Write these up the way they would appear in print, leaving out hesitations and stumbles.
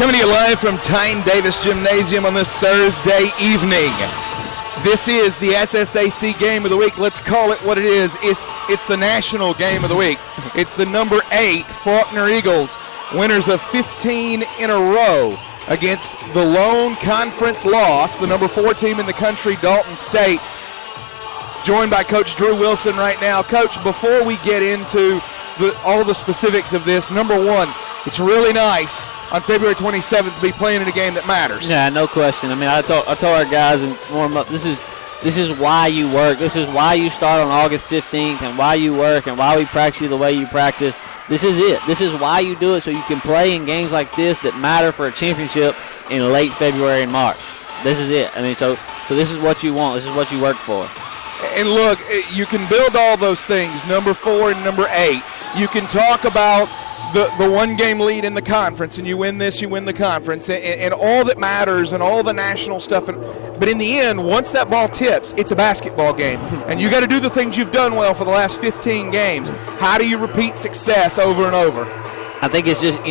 Coming to you live from Tine Davis Gymnasium on this Thursday evening. This is the SSAC Game of the Week. Let's call it what it is. It's the national game of the week. It's the number 8 Faulkner Eagles, winners of 15 in a row against the lone conference loss, the number 4 team in the country, Dalton State. Joined by Coach Drew Wilson right now. Coach, before we get into all the specifics of this, number one, it's really nice on February 27th to be playing in a game that matters. Yeah, no question. I mean, I told our guys and warm up, this is why you work. This is why you start on August 15th and why you work and why we practice you the way you practice. This is it. This is why you do it, so you can play in games like this that matter for a championship in late February and March. This is it. I mean, so this is what you want. This is what you work for. And look, you can build all those things, number 4 and number 8. You can talk about the one-game lead in the conference, and you win this, you win the conference, and all that matters and all the national stuff. But in the end, once that ball tips, it's a basketball game. And you got to do the things you've done well for the last 15 games. How do you repeat success over and over? I think it's just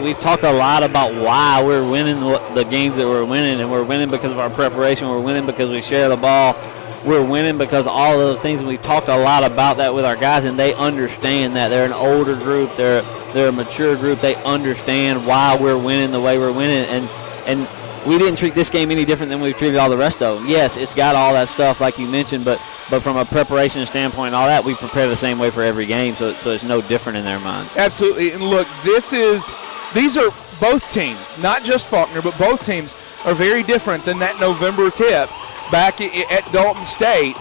we've talked a lot about why we're winning the games that we're winning, and we're winning because of our preparation. We're winning because we share the ball. We're winning because of all of those things, and we've talked a lot about that with our guys, and they understand that. They're an older group. They're a mature group. They understand why we're winning the way we're winning, and we didn't treat this game any different than we've treated all the rest of them. Yes, it's got all that stuff like you mentioned, but from a preparation standpoint and all that, we prepare the same way for every game, so it's no different in their minds. Absolutely. And look, these are both teams, not just Faulkner, but both teams are very different than that November tip back at Dalton State.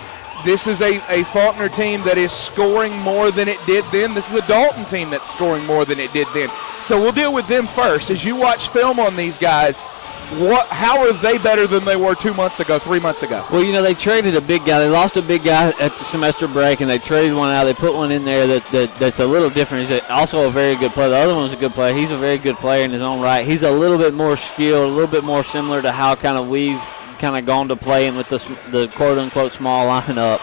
This is a Faulkner team that is scoring more than it did then. This is a Dalton team that's scoring more than it did then. So we'll deal with them first. As you watch film on these guys, how are they better than they were 2 months ago, 3 months ago? Well, they traded a big guy. They lost a big guy at the semester break, and they traded one out. They put one in there that's a little different. He's also a very good player. The other one's a good player. He's a very good player in his own right. He's a little bit more skilled, a little bit more similar to how kind of we've kind of gone to playing with the quote-unquote small lineup.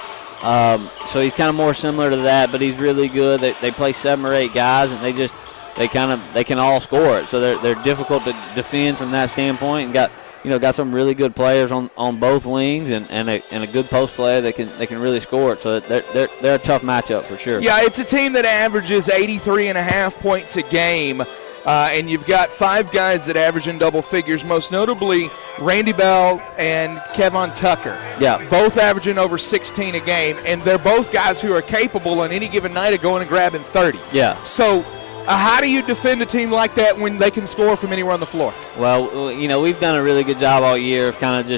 So he's kind of more similar to that, but he's really good. They play 7 or 8 guys, and they can all score it. So they're difficult to defend from that standpoint, and got some really good players on both wings and a good post player that can really score it. So they're a tough matchup for sure. Yeah, it's a team that averages 83.5 points a game. And you've got 5 guys that average in double figures, most notably Randy Bell and Kevon Tucker. Yeah. Both averaging over 16 a game, and they're both guys who are capable on any given night of going and grabbing 30. Yeah. So how do you defend a team like that when they can score from anywhere on the floor? Well, we've done a really good job all year of kind of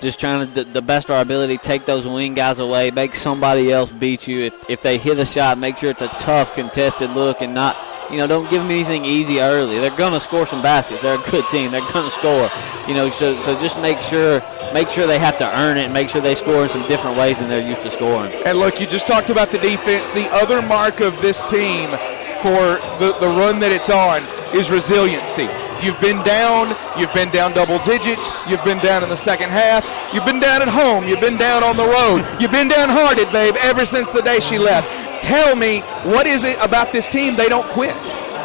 just trying to, the best of our ability, take those wing guys away, make somebody else beat you. If they hit a shot, make sure it's a tough, contested look and not – don't give them anything easy early. They're going to score some baskets. They're a good team. They're going to score. So just make sure they have to earn it and make sure they score in some different ways than they're used to scoring. And look, you just talked about the defense. The other mark of this team for the run that it's on is resiliency. You've been down double digits, you've been down in the second half, you've been down at home, you've been down on the road, you've been downhearted, babe, ever since the day she left. Tell me, what is it about this team they don't quit?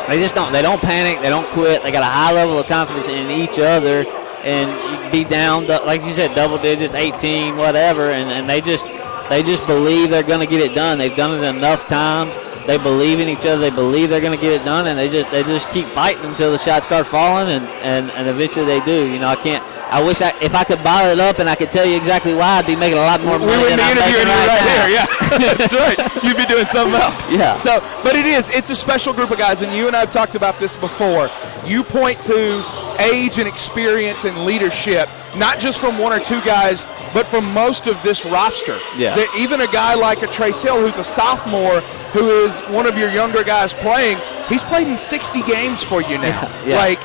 They just don't. They don't panic. They don't quit. They got a high level of confidence in each other, and you be down, like you said, double digits, 18, whatever, and they just believe they're going to get it done. They've done it enough times. They believe in each other. They believe they're going to get it done, and they just keep fighting until the shots start falling, and eventually they do. I wish if I could bottle it up and I could tell you exactly why, I'd be making a lot more money than I'm making right now. Yeah, that's right. You'd be doing something else. Yeah. So, but it's a special group of guys, and you and I have talked about this before. You point to age and experience and leadership, not just from 1 or 2 guys, but from most of this roster. Yeah. That even a guy like a Trace Hill, who's a sophomore, who is one of your younger guys playing, he's played in 60 games for you now. Yeah. Like,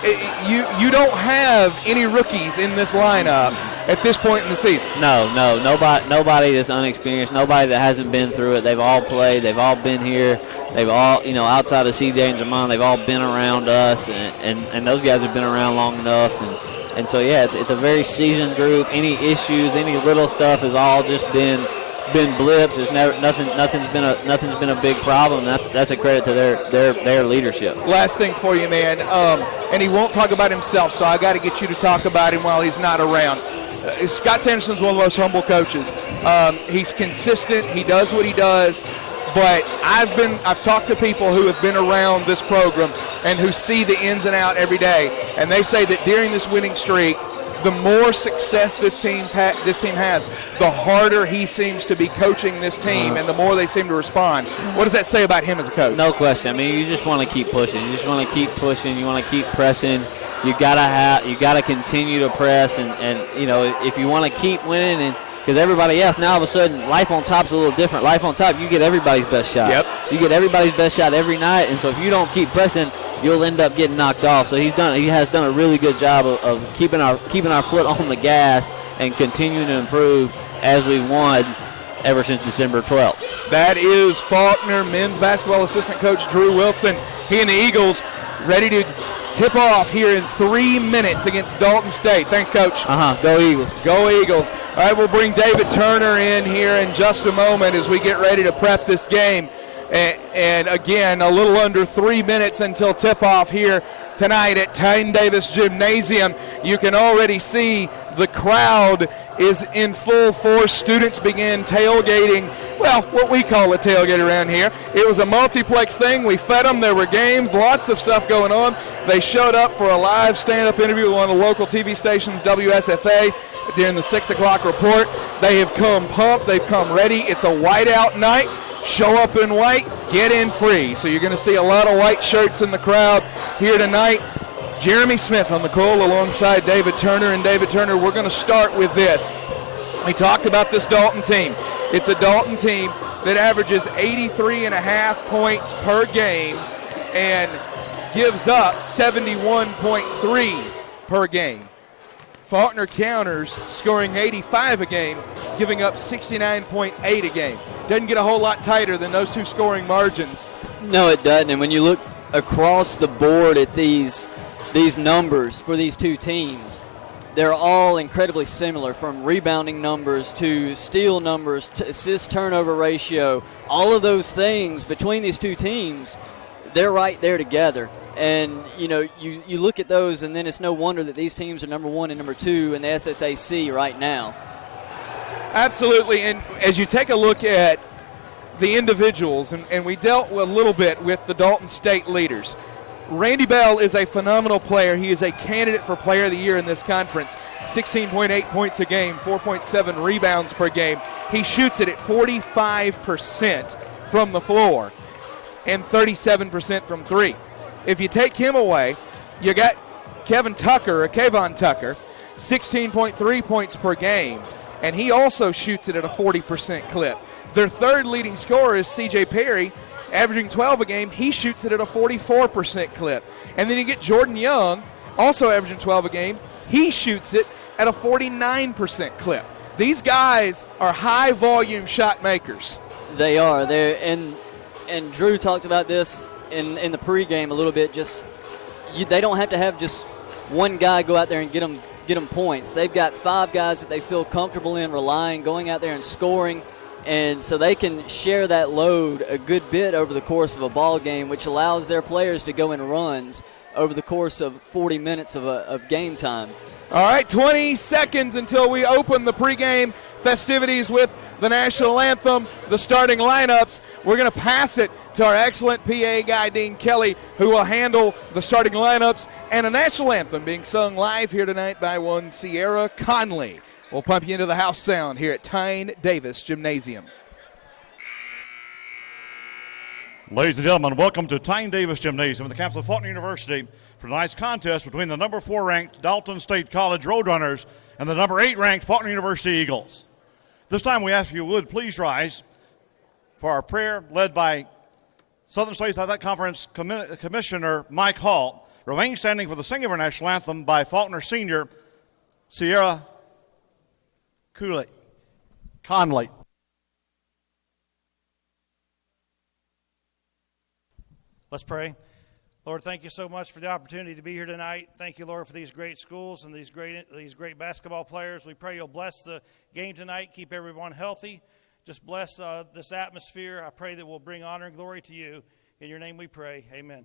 you don't have any rookies in this lineup at this point in the season. No, nobody that's unexperienced, nobody that hasn't been through it. They've all played. They've all been here. They've all, outside of CJ and Jamon, they've all been around us, and those guys have been around long enough. And so, yeah, it's a very seasoned group. Any issues, any little stuff has all just been been blips. There's never nothing's been a big problem. That's a credit to their leadership. Last thing for you, man, and he won't talk about himself, so I got to get you to talk about him while he's not around. Scott Sanderson's one of the most humble coaches. He's consistent. He does what he does. But I've talked to people who have been around this program and who see the ins and out every day, and they say that during this winning streak, the more success this team has, the harder he seems to be coaching this team, and the more they seem to respond. What does that say about him as a coach? No question. I mean, you just want to keep pushing. You just want to keep pushing. You want to keep pressing. You gotta continue to press, and if you want to keep winning, and because everybody else now all of a sudden life on top's a little different. Life on top, you get everybody's best shot. Yep. You get everybody's best shot every night, and so if you don't keep pressing, you'll end up getting knocked off. So he has done a really good job of keeping our foot on the gas and continuing to improve as we've won ever since December 12th. That is Faulkner men's basketball assistant coach Drew Wilson. He and the Eagles ready to tip off here in 3 minutes against Dalton State. Thanks, Coach. Go Eagles. Go Eagles. All right, we'll bring David Turner in here in just a moment as we get ready to prep this game. And again, a little under 3 minutes until tip-off here tonight at Tine Davis Gymnasium. You can already see the crowd is in full force. Students began tailgating, well, what we call a tailgate around here. It was a multiplex thing. We fed them. There were games, lots of stuff going on. They showed up for a live stand-up interview with one of the local TV stations, WSFA, during the 6 o'clock report. They have come pumped. They've come ready. It's a whiteout night. Show up in white, get in free. So you're going to see a lot of white shirts in the crowd here tonight. Jeremy Smith on the call alongside David Turner. And David Turner, we're going to start with this. We talked about this Dalton team. It's a Dalton team that averages 83.5 points per game and gives up 71.3 per game. Faulkner counters, scoring 85 a game, giving up 69.8 a game. Doesn't get a whole lot tighter than those two scoring margins. No, it doesn't. And when you look across the board at these numbers for these two teams, they're all incredibly similar, from rebounding numbers to steal numbers to assist turnover ratio. All of those things between these two teams, they're right there together. And, you look at those, and then it's no wonder that these teams are number 1 and number 2 in the SSAC right now. Absolutely. And as you take a look at the individuals, and we dealt a little bit with the Dalton State leaders. Randy Bell is a phenomenal player. He is a candidate for Player of the Year in this conference. 16.8 points a game, 4.7 rebounds per game. He shoots it at 45% from the floor and 37% from three. If you take him away, you got Kayvon Tucker, 16.3 points per game, and he also shoots it at a 40% clip. Their third leading scorer is C.J. Perry, averaging 12 a game. He shoots it at a 44% clip. And then you get Jordan Young, also averaging 12 a game. He shoots it at a 49% clip. These guys are high-volume shot makers. They are. And Drew talked about this in the pregame a little bit. They don't have to have just one guy go out there and get them points. They've got 5 guys that they feel comfortable in relying, going out there and scoring. And so they can share that load a good bit over the course of a ball game, which allows their players to go in runs over the course of 40 minutes of game time. All right, 20 seconds until we open the pregame festivities with the national anthem, the starting lineups. We're going to pass it to our excellent PA guy, Dean Kelly, who will handle the starting lineups and a national anthem being sung live here tonight by one Sierra Conley. We'll pump you into the house sound here at Tine Davis Gymnasium. Ladies and gentlemen, welcome to Tine Davis Gymnasium at the campus of Faulkner University for tonight's contest between the number 4 ranked Dalton State College Roadrunners and the number 8 ranked Faulkner University Eagles. This time we ask you would please rise for our prayer led by Southern States Athletic Conference Commissioner Mike Hall. Remain standing for the singing of our national anthem by Faulkner Senior Sierra Conley. Let's pray. Lord, thank you so much for the opportunity to be here tonight. Thank you, Lord, for these great schools and these great basketball players. We pray you'll bless the game tonight, keep everyone healthy. just bless this atmosphere. I pray that we'll bring honor and glory to you. In your name we pray. Amen.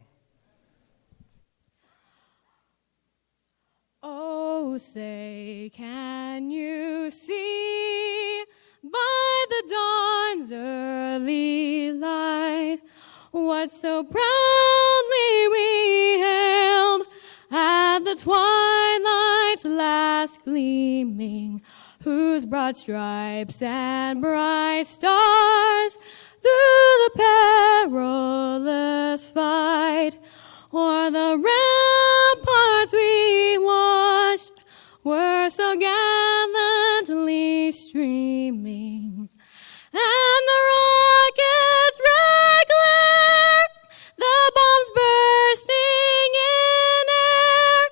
Oh, say, can you see by the dawn's early light what so proudly we hailed at the twilight's last gleaming, whose broad stripes and bright stars through the perilous fight o'er the ramparts we watched were so gallantly streaming, and the rockets' red glare, the bombs bursting in air,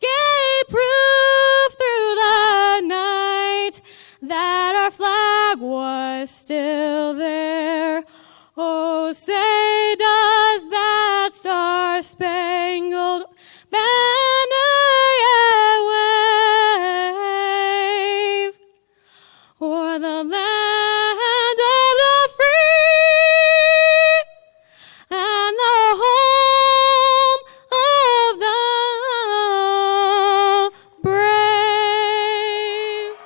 gave proof through the night that our flag was still there. Oh, say does that star-spangled banner yet wave o'er the land of the free and the home of the brave?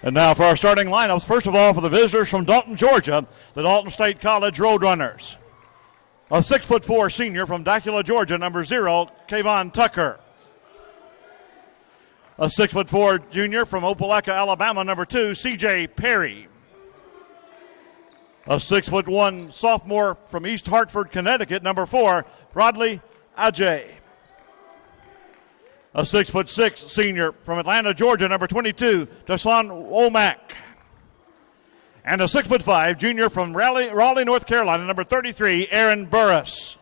And now for our starting lineups. First of all, for the visitors from Dalton, Georgia, the Dalton State College Roadrunners. A 6'4" senior from Dacula, Georgia, number 0, Kayvon Tucker. A 6'4" junior from Opelika, Alabama, number 2, C.J. Perry. A 6'1" sophomore from East Hartford, Connecticut, number 4, Rodley Ajay. A 6'6" senior from Atlanta, Georgia, number 22, Dashawn Womack. And a 6'5" junior from Raleigh, North Carolina, number 33, Aaron Burris.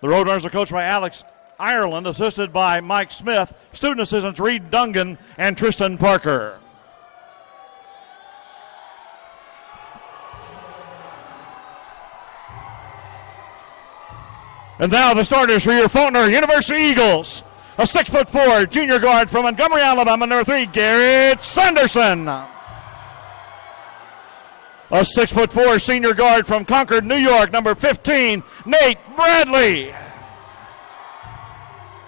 The Roadrunners are coached by Alex Ireland, assisted by Mike Smith. Student assistants Reed Dungan and Tristan Parker. And now the starters for your Faulkner University Eagles. A 6'4" junior guard from Montgomery, Alabama, number 3, Garrett Sanderson. A 6'4" senior guard from Concord, New York, number 15, Nate Bradley.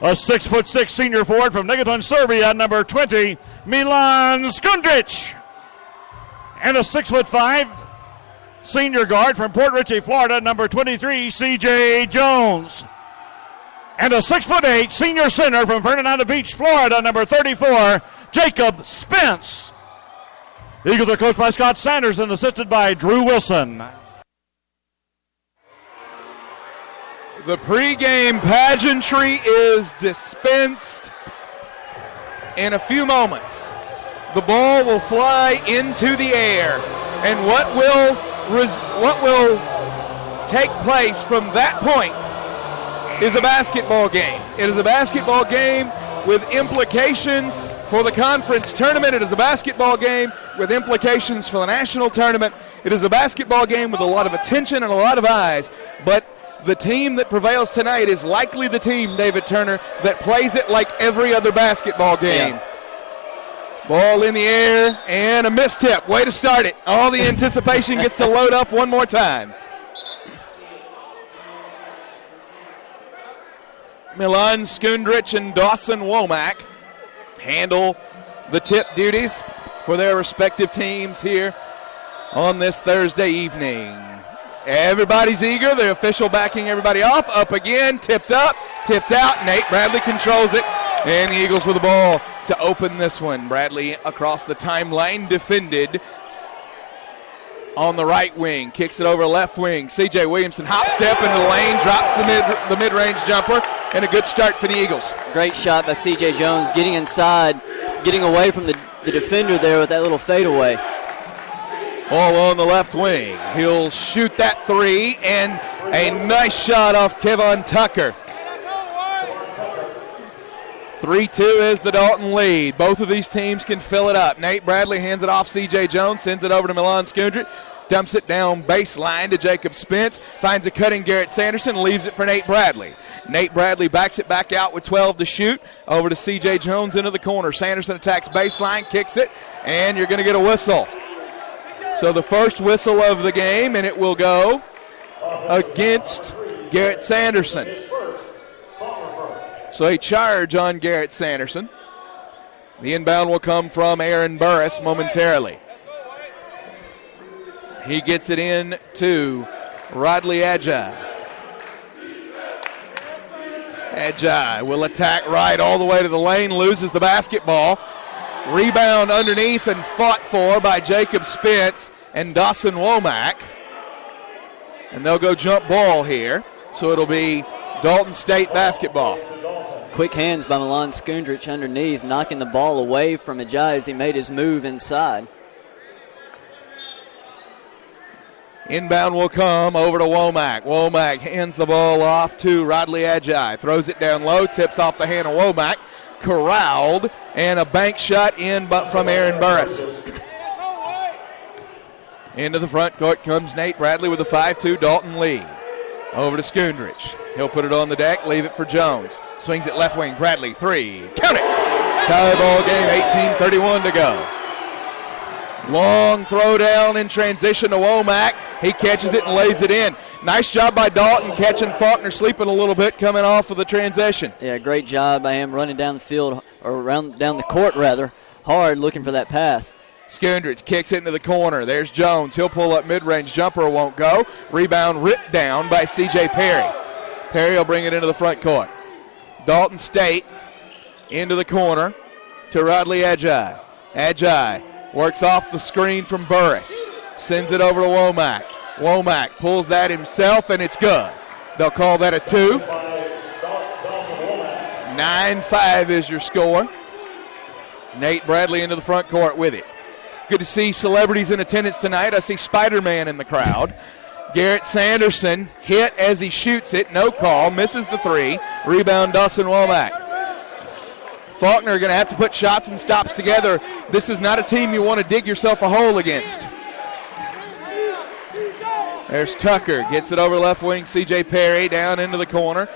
A 6'6" senior forward from Negotin, Serbia, number 20, Milan Skundrich. And a 6'5" senior guard from Port Richey, Florida, number 23, C.J. Jones. And a 6'8" senior center from Fernandina Beach, Florida, number 34, Jacob Spence. The Eagles are coached by Scott Sanders and assisted by Drew Wilson. The pregame pageantry is dispensed in a few moments. The ball will fly into the air, and what will take place from that point is a basketball game. It is a basketball game with implications for the conference tournament. It is a basketball game with implications for the national tournament. It is a basketball game with a lot of attention and a lot of eyes, but the team that prevails tonight is likely the team, David Turner, that plays it like every other basketball game. Yeah. Ball in the air and a mistip. Way to start it. All the anticipation gets to load up one more time. Milan Skundrich and Dawson Womack handle the tip duties for their respective teams here on this Thursday evening. Everybody's eager. The official backing everybody off. Up again, tipped up, tipped out. Nate Bradley controls it, and the Eagles with the ball to open this one. Bradley across the timeline, defended on the right wing, kicks it over left wing. C.J. Williamson hop step into the lane, drops the mid-range jumper, and a good start for the Eagles. Great shot by C.J. Jones, getting inside, getting away from the defender there with that little fadeaway. Ball on the left wing. He'll shoot that three, and a nice shot off Kayvon Tucker. 3-2 is the Dalton lead. Both of these teams can fill it up. Nate Bradley hands it off C.J. Jones, sends it over to Milan Skundrich. dumps it down baseline to Jacob Spence, finds a cutting Garrett Sanderson, leaves it for Nate Bradley. Nate Bradley backs it back out with 12 to shoot, over to C.J. Jones into the corner. Sanderson attacks baseline, kicks it, and you're going to get a whistle. So the first whistle of the game, and it will go against Garrett Sanderson. So a charge on Garrett Sanderson. The inbound will come from Aaron Burris momentarily. He gets it in to Rodley Adjai. Adjai will attack right all the way to the lane, loses the basketball. Rebound underneath and fought for by Jacob Spence and Dawson Womack. And they'll go jump ball here, so it'll be Dalton State basketball. Quick hands by Milan Skundrich underneath, knocking the ball away from Adjai as he made his move inside. Inbound will come over to Womack. Womack hands the ball off to Rodley Adjai. Throws it down low, tips off the hand of Womack. Corralled, and a bank shot in but from Aaron Burris. Into the front court comes Nate Bradley with a 5-2 Dalton lead. Over to Skundrich. He'll put it on the deck, leave it for Jones. Swings it left wing, Bradley, 3. Count it! Tie ball game, 18:31 to go. Long throw down in transition to Womack. He catches it and lays it in. Nice job by Dalton catching Faulkner sleeping a little bit coming off of the transition. Yeah, great job by him running down the field, or down the court rather, hard looking for that pass. Skundrich kicks it into the corner. There's Jones. He'll pull up mid-range jumper, won't go. Rebound ripped down by C.J. Perry. Perry will bring it into the front court. Dalton State into the corner to Rodley Adjai. Adjai works off the screen from Burris. Sends it over to Womack. Womack pulls that himself, and it's good. They'll call that a 2. 9-5 is your score. Nate Bradley into the front court with it. Good to see celebrities in attendance tonight. I see Spider-Man in the crowd. Garrett Sanderson hit as he shoots it. No call. Misses the 3. Rebound Dawson Womack. Faulkner going to have to put shots and stops together. This is not a team you want to dig yourself a hole against. There's Tucker. Gets it over left wing. C.J. Perry down into the corner.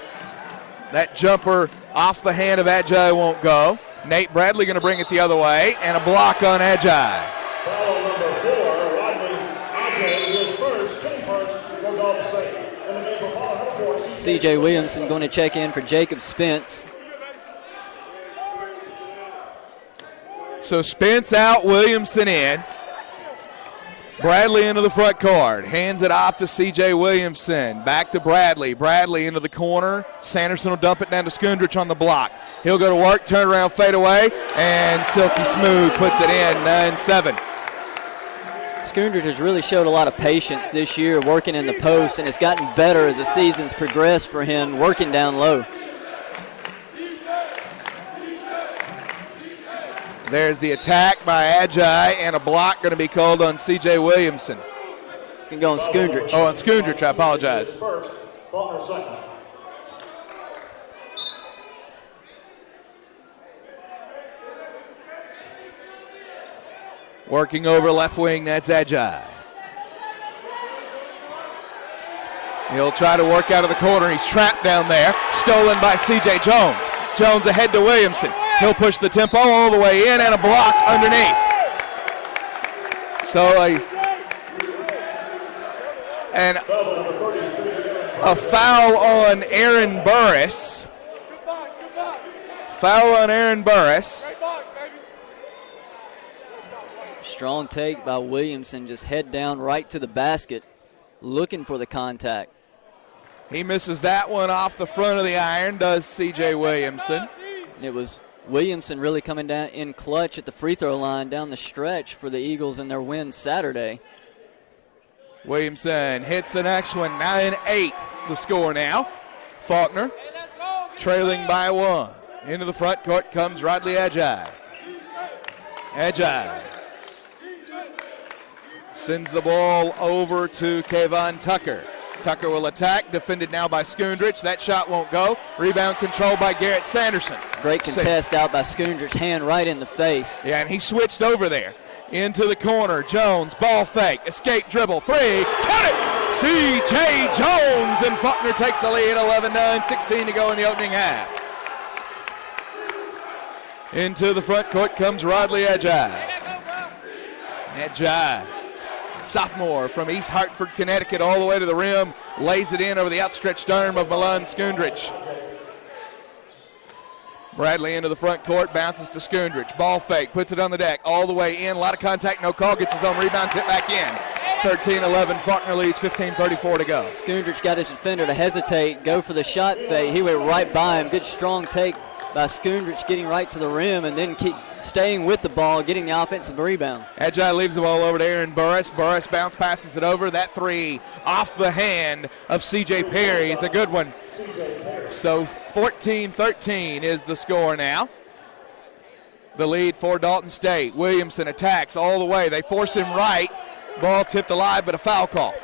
That jumper off the hand of Adjai won't go. Nate Bradley going to bring it the other way, and a block on Adjai. Foul number 4, Rodley Adjai is first, for Dalton State. And the game for foul number 4, C.J. Williamson going to check in for Jacob Spence. So Spence out, Williamson in. Bradley into the front court. Hands it off to C.J. Williamson. Back to Bradley. Bradley into the corner. Sanderson will dump it down to Skundrich on the block. He'll go to work, turn around, fade away, and Silky Smooth puts it in, 9-7. Skundrich has really showed a lot of patience this year working in the post, and it's gotten better as the season's progressed for him working down low. There's the attack by Adjai, and a block going to be called on C.J. Williamson. It's going to go on Skundrich. Oh, on Skundrich, I apologize. first, Faulkner second. Working over left wing, that's Adjai. He'll try to work out of the corner. He's trapped down there. Stolen by C.J. Jones. Jones ahead to Williamson. He'll push the tempo all the way in, and a block underneath. So a foul on Aaron Burris. Foul on Aaron Burris. Strong take by Williamson, just head down right to the basket, looking for the contact. He misses that one off the front of the iron, does C.J. Williamson. It was Williamson really coming down in clutch at the free throw line down the stretch for the Eagles in their win Saturday. Williamson hits the next one, 9-8 the score now. Faulkner trailing by 1. Into the front court comes Rodley Adjai. Adjai sends the ball over to Kayvon Tucker. Tucker will attack, defended now by Skundrich. That shot won't go. Rebound controlled by Garrett Sanderson. Great contest out by Skundrich, hand right in the face. Yeah, and he switched over there. Into the corner, Jones, ball fake, escape dribble, three, count it! C.J. Jones, and Faulkner takes the lead, 11-9, 16 to go in the opening half. Into the front court comes Rodley Adjai. Adjai, sophomore from East Hartford, Connecticut, all the way to the rim, lays it in over the outstretched arm of Milan Skundrich. Bradley into the front court, bounces to Skundrich. Ball fake, puts it on the deck, all the way in. A lot of contact, no call, gets his own rebound, tip back in. 13-11, Faulkner leads, 15:34 to go. Skundrich got his defender to hesitate, go for the shot fake. He went right by him. Good strong take by Skundrich, getting right to the rim and then keep staying with the ball, getting the offensive rebound. Adjai leaves the ball over to Aaron Burris. Burris bounce passes it over. That three off the hand of C.J. Perry is a good one. So 14-13 is the score now. The lead for Dalton State. Williamson attacks all the way. They force him right. Ball tipped alive, but a foul call.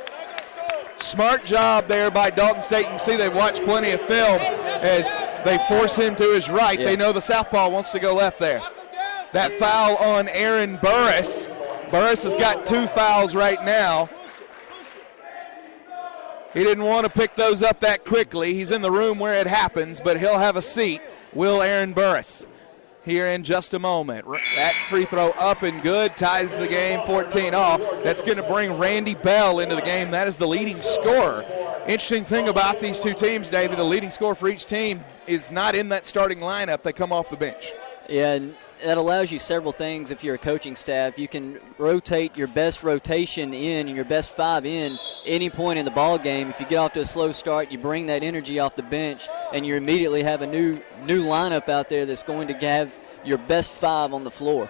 Smart job there by Dalton State. You can see they've watched plenty of film as they force him to his right. Yeah. They know the southpaw wants to go left there. That foul on Aaron Burris. Burris has got 2 fouls right now. He didn't want to pick those up that quickly. He's in the room where it happens, but he'll have a seat. Will Aaron Burris here in just a moment. That free throw up and good, ties the game 14 all. That's going to bring Randy Bell into the game. That is the leading scorer. Interesting thing about these two teams, David, the leading scorer for each team is not in that starting lineup. They come off the bench. Yeah, and that allows you several things if you're a coaching staff. You can rotate your best rotation in and your best 5 in any point in the ball game. If you get off to a slow start, you bring that energy off the bench, and you immediately have a new lineup out there that's going to have your best 5 on the floor.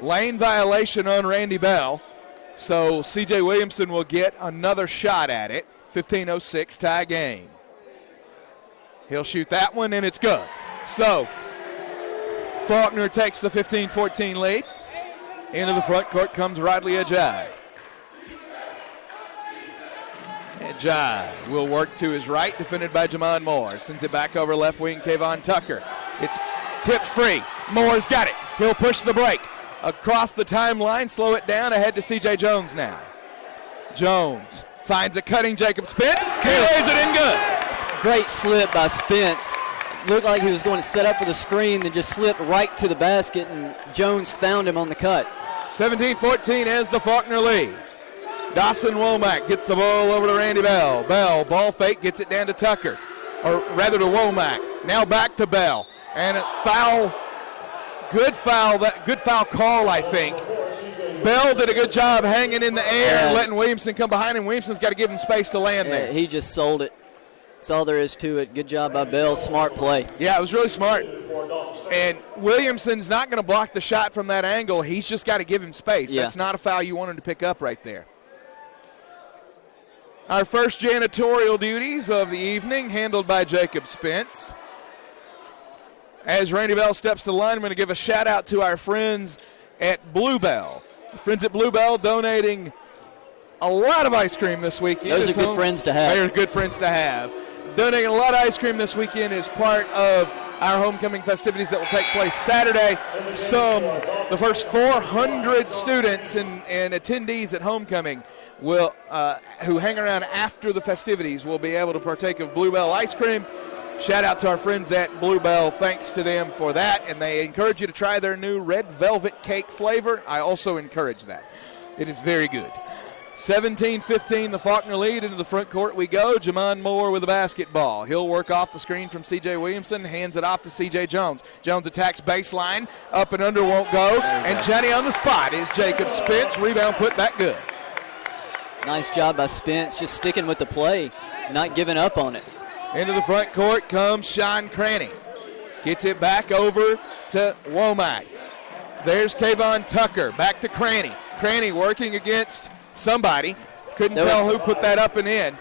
Lane violation on Randy Bell, so C.J. Williamson will get another shot at it. 15:06 tie game. He'll shoot that one, and it's good. So Faulkner takes the 15-14 lead. Into the front court comes Rodley Adjai. Adjai will work to his right, defended by Jamon Moore. Sends it back over left wing, Kayvon Tucker. It's tipped free. Moore's got it. He'll push the break. Across the timeline, slow it down, ahead to C.J. Jones now. Jones finds a cutting Jacob Spence. He lays it in good. Great slip by Spence. Looked like he was going to set up for the screen, then just slipped right to the basket, and Jones found him on the cut. 17-14 is the Faulkner lead. Dawson Womack gets the ball over to Randy Bell. Bell, ball fake, gets it down to Tucker, or rather to Womack. Now back to Bell, and a foul, good foul call, I think. Bell did a good job hanging in the air and letting Williamson come behind him. Williamson's got to give him space to land there. He just sold it. That's all there is to it. Good job by Bell. Smart play. Yeah, it was really smart. And Williamson's not going to block the shot from that angle. He's just got to give him space. Yeah. That's not a foul you want him to pick up right there. Our first janitorial duties of the evening handled by Jacob Spence. As Randy Bell steps to the line, I'm going to give a shout out to our friends at Bluebell. Friends at Bluebell donating a lot of ice cream this weekend. Those are good friends to have. They are good friends to have. Donating a lot of ice cream this weekend is part of our homecoming festivities that will take place Saturday. The first 400 students and attendees at homecoming will, who hang around after the festivities, will be able to partake of Bluebell ice cream. Shout out to our friends at Bluebell. Thanks to them for that. And they encourage you to try their new red velvet cake flavor. I also encourage that. It is very good. 17-15, the Faulkner lead. Into the front court we go. Jamon Moore with the basketball. He'll work off the screen from C.J. Williamson, hands it off to C.J. Jones. Jones attacks baseline, up and under won't go. And Johnny on the spot is Jacob Spence. Rebound put back good. Nice job by Spence, just sticking with the play, not giving up on it. Into the front court comes Sean Cranny. Gets it back over to Womack. There's Kayvon Tucker, back to Cranny. Cranny working against somebody. Couldn't tell who put that up and in.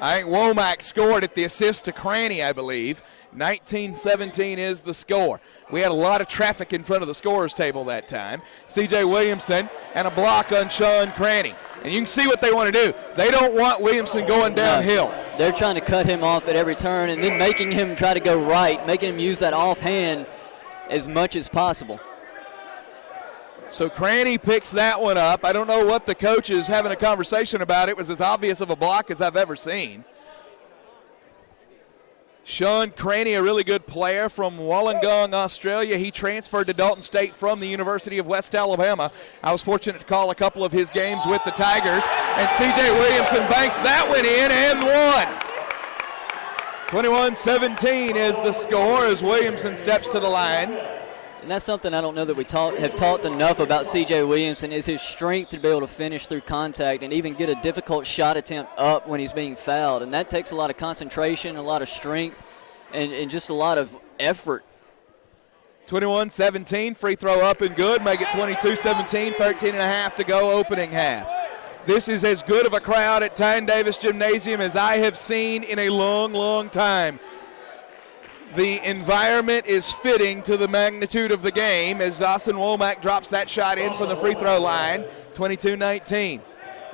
I think Womack scored at the assist to Cranny, I believe. 19-17 is the score. We had a lot of traffic in front of the scorer's table that time. C.J. Williamson and a block on Sean Cranny. And you can see what they want to do. They don't want Williamson going downhill. They're trying to cut him off at every turn and then making him try to go right, making him use that offhand as much as possible. So Cranny picks that one up. I don't know what the coach is having a conversation about. It was as obvious of a block as I've ever seen. Sean Cranny, a really good player from Wollongong, Australia. He transferred to Dalton State from the University of West Alabama. I was fortunate to call a couple of his games with the Tigers. And C.J. Williamson banks that one in and one. 21-17 is the score as Williamson steps to the line. And that's something I don't know that we have talked enough about C.J. Williamson, is his strength to be able to finish through contact and even get a difficult shot attempt up when he's being fouled. And that takes a lot of concentration, a lot of strength, and just a lot of effort. 21-17, free throw up and good. Make it 22-17, 13.5 to go opening half. This is as good of a crowd at Tine Davis Gymnasium as I have seen in a long, long time. The environment is fitting to the magnitude of the game as Dawson Womack drops that shot in from the free throw line. 22-19.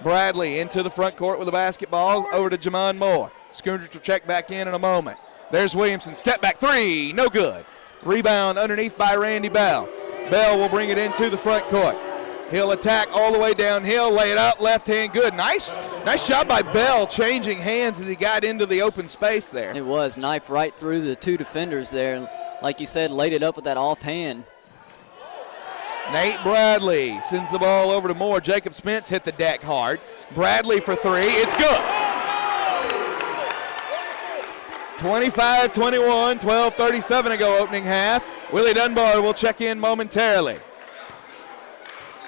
Bradley into the front court with the basketball over to Jamon Moore. Schoonrich will check back in a moment. There's Williamson, step back three, no good. Rebound underneath by Randy Bell. Bell will bring it into the front court. He'll attack all the way downhill, lay it up, left hand, good. Nice job by Bell changing hands as he got into the open space there. It was, knife right through the two defenders there. Like you said, laid it up with that offhand. Nate Bradley sends the ball over to Moore. Jacob Spence hit the deck hard. Bradley for three, it's good. 25-21, 12:37 to go opening half. Willie Dunbar will check in momentarily.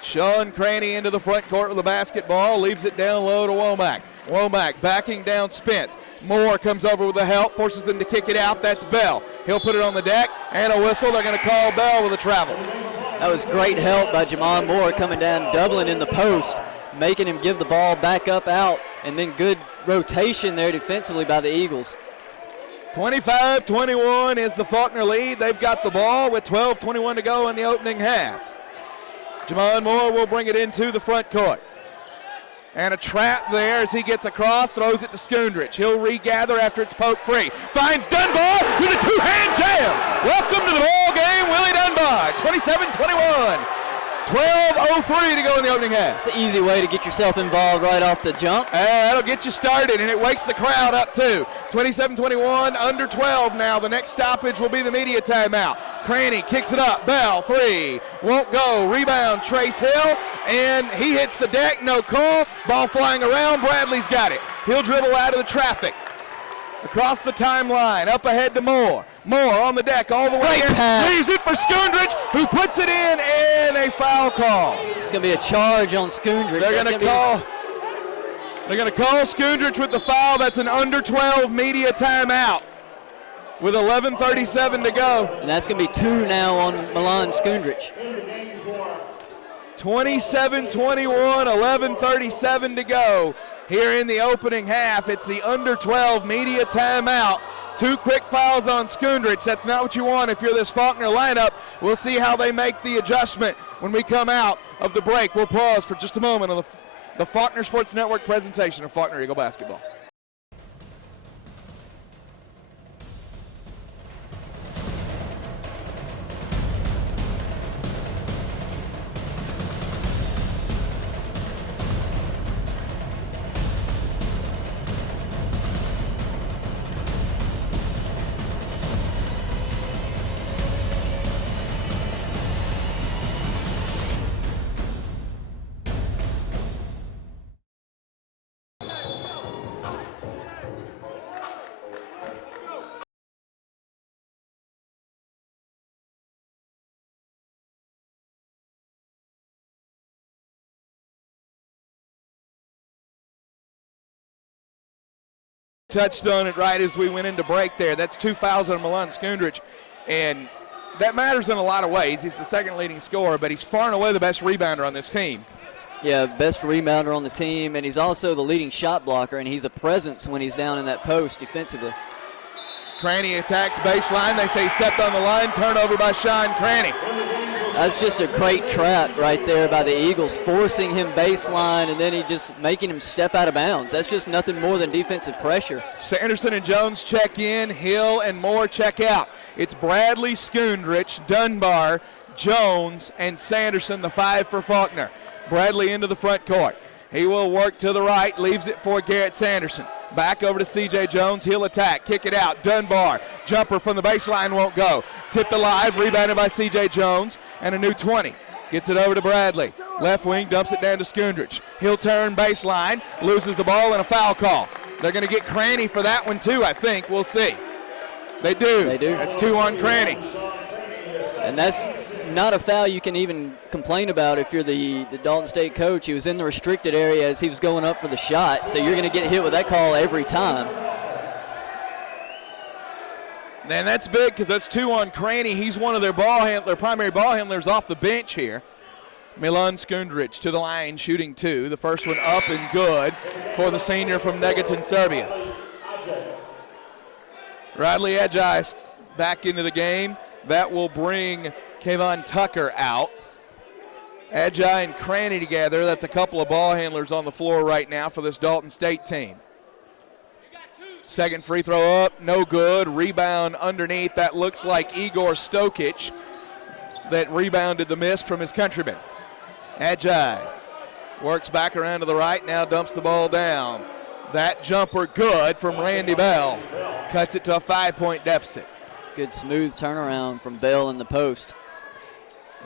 Sean Cranny into the front court with the basketball, leaves it down low to Womack. Womack backing down Spence. Moore comes over with the help, forces him to kick it out. That's Bell. He'll put it on the deck and a whistle. They're going to call Bell with a travel. That was great help by Jamon Moore coming down, doubling in the post, making him give the ball back up out, and then good rotation there defensively by the Eagles. 25-21 is the Faulkner lead. They've got the ball with 12:21 to go in the opening half. Jamon Moore will bring it into the front court. And a trap there as he gets across, throws it to Schoonrich. He'll regather after it's poked free. Finds Dunbar with a two-hand jam. Welcome to the ball game, Willie Dunbar. 27-21. 12:03 to go in the opening half. It's an easy way to get yourself involved right off the jump. That'll get you started, and it wakes the crowd up too. 27-21, under 12 now. The next stoppage will be the media timeout. Cranny kicks it up. Bell, three. Won't go. Rebound, Trace Hill, and he hits the deck. No call. Ball flying around. Bradley's got it. He'll dribble out of the traffic. Across the timeline, up ahead to Moore. Moore on the deck all the way in. Leaves it for Schoonrich, who puts it in, and a foul call. It's going to be a charge on Schoonrich. They're going to call Schoonrich with the foul. That's an under 12 media timeout with 11:37 to go. And that's going to be two now on Milan Schoonrich. 27-21, 11:37 to go. Here in the opening half, it's the under 12 media timeout. Two quick fouls on Schoonrich. That's not what you want if you're this Faulkner lineup. We'll see how they make the adjustment when we come out of the break. We'll pause for just a moment on the Faulkner Sports Network presentation of Faulkner Eagle basketball. Touched on it right as we went into break there. That's two fouls on Milan Schoonrich, and that matters in a lot of ways. He's the second leading scorer, but he's far and away the best rebounder on this team. Yeah, best rebounder on the team, and he's also the leading shot blocker, and he's a presence when he's down in that post defensively. Cranny attacks baseline. They say he stepped on the line. Turnover by Sean Cranny. That's just a great trap right there by the Eagles, forcing him baseline and then he just making him step out of bounds. That's just nothing more than defensive pressure. Sanderson and Jones check in. Hill and Moore check out. It's Bradley, Schoonrich, Dunbar, Jones, and Sanderson, the 5 for Faulkner. Bradley into the front court. He will work to the right, leaves it for Garrett Sanderson. Back over to C.J. Jones. He'll attack, kick it out. Dunbar, jumper from the baseline won't go. Tipped alive, rebounded by C.J. Jones, and a new 20. Gets it over to Bradley. Left wing, dumps it down to Skundrich. He'll turn baseline, loses the ball, and a foul call. They're going to get Cranny for that one too, I think. We'll see. They do. They do. That's 2 on Cranny. And that's not a foul you can even complain about if you're the Dalton State coach. He was in the restricted area as he was going up for the shot, so you're going to get hit with that call every time. And that's big because that's 2 on Cranny. He's one of their primary ball handlers off the bench here. Milan Skundrich to the line, shooting 2. The first one up and good for the senior from Negotin, Serbia. Radley Ajay back into the game. That will bring Kayvon Tucker out. Ajay and Cranny together. That's a couple of ball handlers on the floor right now for this Dalton State team. Second free throw up, no good. Rebound underneath. That looks like Igor Stokic that rebounded the miss from his countryman. Ajay works back around to the right, now dumps the ball down. That jumper good from Randy Bell. Cuts it to a 5-point deficit. Good smooth turnaround from Bell in the post.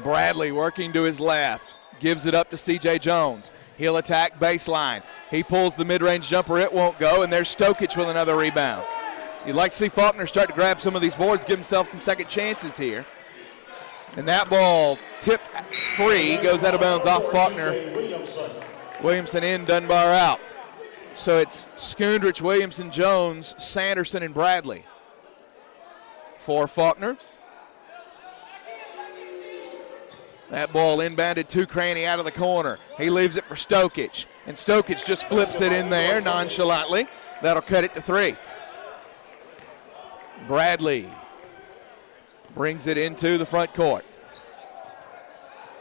Bradley working to his left. Gives it up to C.J. Jones. He'll attack baseline. He pulls the mid-range jumper. It won't go, and there's Stokic with another rebound. You'd like to see Faulkner start to grab some of these boards, give himself some second chances here. And that ball tipped free, goes out of bounds off Faulkner. Williamson in, Dunbar out. So it's Skundrich, Williamson, Jones, Sanderson, and Bradley for Faulkner. That ball inbounded to Cranny out of the corner. He leaves it for Stokic, and Stokic just flips it in there nonchalantly. That'll cut it to 3. Bradley brings it into the front court.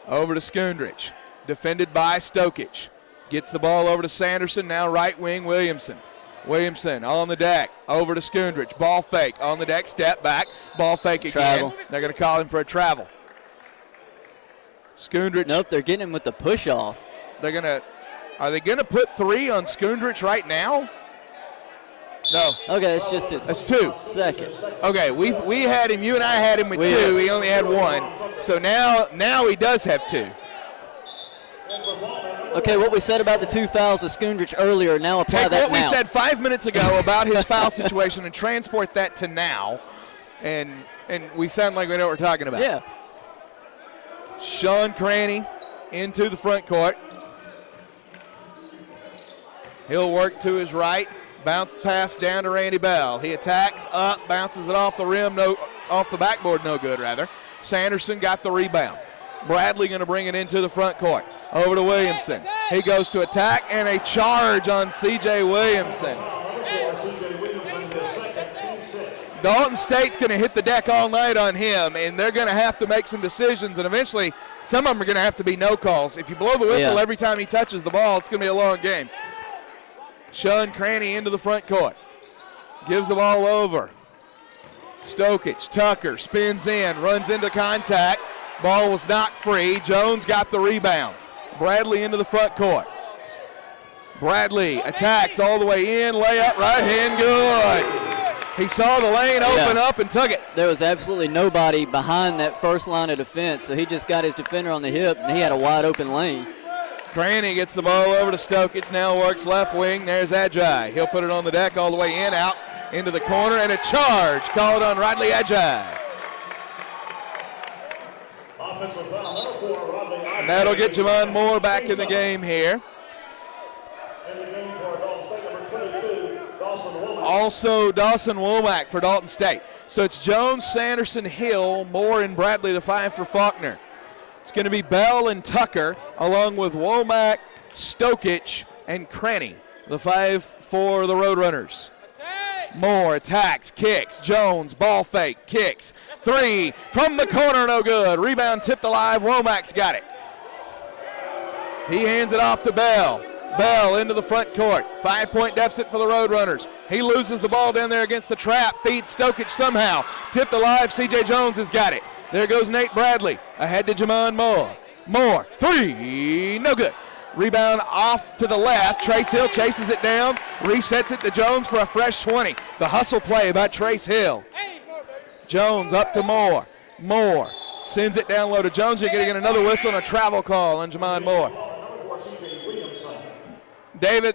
Over to Skundrich, defended by Stokic. Gets the ball over to Sanderson, now right wing Williamson. Williamson on the deck, over to Skundrich. Ball fake on the deck, step back, ball fake again. Travel. They're going to call him for a travel. Skundrich. Nope, they're getting him with the push off. Are they going to put 3 on Skundrich right now? No. Okay, it's just his That's 2. second. Okay, we had him, you and I had him with 2. He only had 1. So now he does have 2. Okay, what we said about the 2 fouls with Skundrich earlier, now apply Take that what now. we said 5 minutes ago about his foul situation and transport that to now, and we sound like we know what we're talking about. Yeah. Sean Cranny into the front court. He'll work to his right. Bounce pass down to Randy Bell. He attacks up, bounces it off the rim, off the backboard, no good rather. Sanderson got the rebound. Bradley going to bring it into the front court. Over to Williamson. He goes to attack, and a charge on C.J. Williamson. Dalton State's going to hit the deck all night on him, and they're going to have to make some decisions, and eventually some of them are going to have to be no calls. If you blow the whistle every time he touches the ball, it's going to be a long game. Sean Cranny into the front court. Gives the ball over. Stokic, Tucker, spins in, runs into contact. Ball was not free. Jones got the rebound. Bradley into the front court. Bradley attacks all the way in, layup, right hand, good. He saw the lane open up and took it. There was absolutely nobody behind that first line of defense, so he just got his defender on the hip, and he had a wide open lane. Cranny gets the ball over to Stokic, now works left wing. There's Ajay. He'll put it on the deck all the way in, out into the corner, and a charge called on Rodley Ajay. Offensive foul number 4, Rodley Ajay. And that'll get Jamon Moore back in the game here. In the game for Dalton State, number 22, Dawson Womack. Also Dawson Womack for Dalton State. So it's Jones, Sanderson, Hill, Moore, and Bradley, the 5 for Faulkner. It's going to be Bell and Tucker, along with Womack, Stokic, and Cranny, the 5 for the Roadrunners. Moore attacks, kicks, Jones, ball fake, kicks. 3 from the corner, no good. Rebound tipped alive, Womack's got it. He hands it off to Bell. Bell into the front court. 5-point deficit for the Roadrunners. He loses the ball down there against the trap. Feeds Stokic somehow. Tipped alive. C.J. Jones has got it. There goes Nate Bradley. Ahead to Jamon Moore. Moore, 3, no good. Rebound off to the left. Trace Hill chases it down, resets it to Jones for a fresh 20. The hustle play by Trace Hill. Jones up to Moore. Moore sends it down low to Jones. You're going to get another whistle and a travel call on Jamon Moore. David,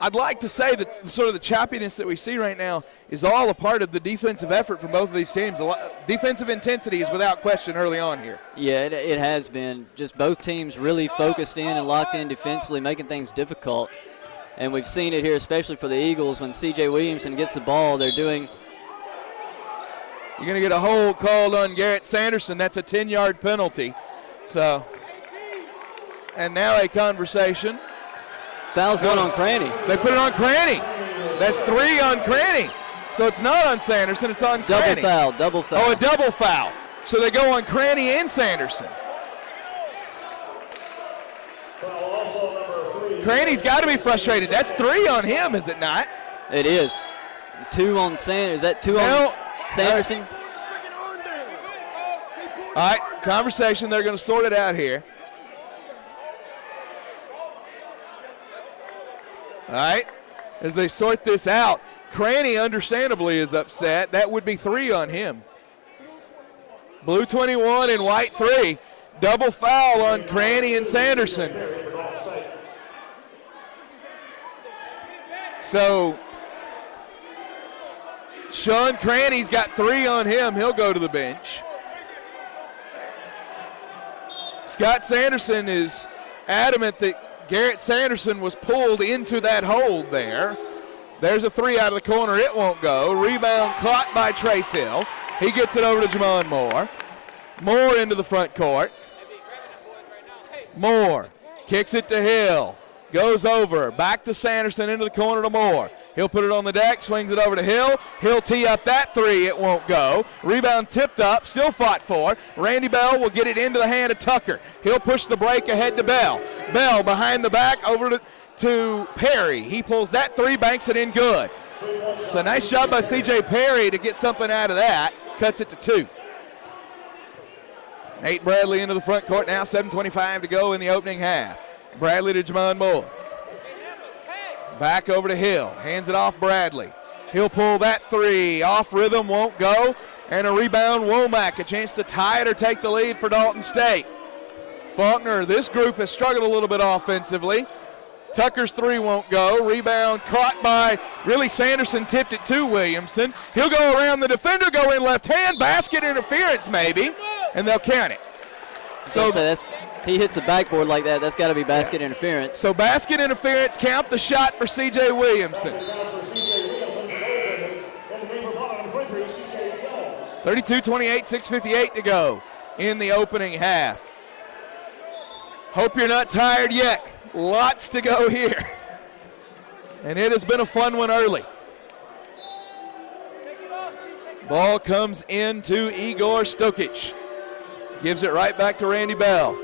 I'd like to say that sort of the choppiness that we see right now is all a part of the defensive effort from both of these teams. Defensive intensity is without question early on here. Yeah, it has been. Just both teams really focused in and locked in defensively, making things difficult. And we've seen it here, especially for the Eagles, when C.J. Williamson gets the ball, they're doing. You're going to get a hold called on Garrett Sanderson. That's a 10-yard penalty. So, and now a conversation. Foul's going on Cranny. They put it on Cranny. That's 3 on Cranny. So it's not on Sanderson, it's on Cranny. Double foul. Oh, a double foul. So they go on Cranny and Sanderson. Cranny's got to be frustrated. That's 3 on him, is it not? It is. 2 on Sanderson. Is that 2 on Sanderson? All right, conversation. They're going to sort it out here. All right, as they sort this out, Cranny understandably is upset. That would be 3 on him. Blue 21 and white 3. Double foul on Cranny and Sanderson. So Sean Cranny's got 3 on him. He'll go to the bench. Scott Sanderson is adamant that Garrett Sanderson was pulled into that hold there. There's a 3 out of the corner. It won't go. Rebound caught by Trace Hill. He gets it over to Jamon Moore. Moore into the front court. Moore kicks it to Hill. Goes over. Back to Sanderson into the corner to Moore. He'll put it on the deck, swings it over to Hill. He'll tee up that 3. It won't go. Rebound tipped up, still fought for. Randy Bell will get it into the hand of Tucker. He'll push the break ahead to Bell. Bell behind the back over to Perry. He pulls that 3, banks it in good. So nice job by C.J. Perry to get something out of that. Cuts it to 2. Nate Bradley into the front court now, 7:25 to go in the opening half. Bradley to Jamon Moore. Back over to Hill. Hands it off Bradley. He'll pull that 3. Off rhythm, won't go. And a rebound, Womack. A chance to tie it or take the lead for Dalton State. Faulkner, this group has struggled a little bit offensively. Tucker's 3 won't go. Rebound caught by, really Sanderson tipped it to Williamson. He'll go around the defender, go in left hand, basket interference maybe, and they'll count it. So he hits the backboard like that. That's got to be basket interference. So basket interference, count the shot for C.J. Williamson. 32-28, 6:58 to go in the opening half. Hope you're not tired yet. Lots to go here. And it has been a fun one early. Ball comes into Igor Stokic. Gives it right back to Randy Bell.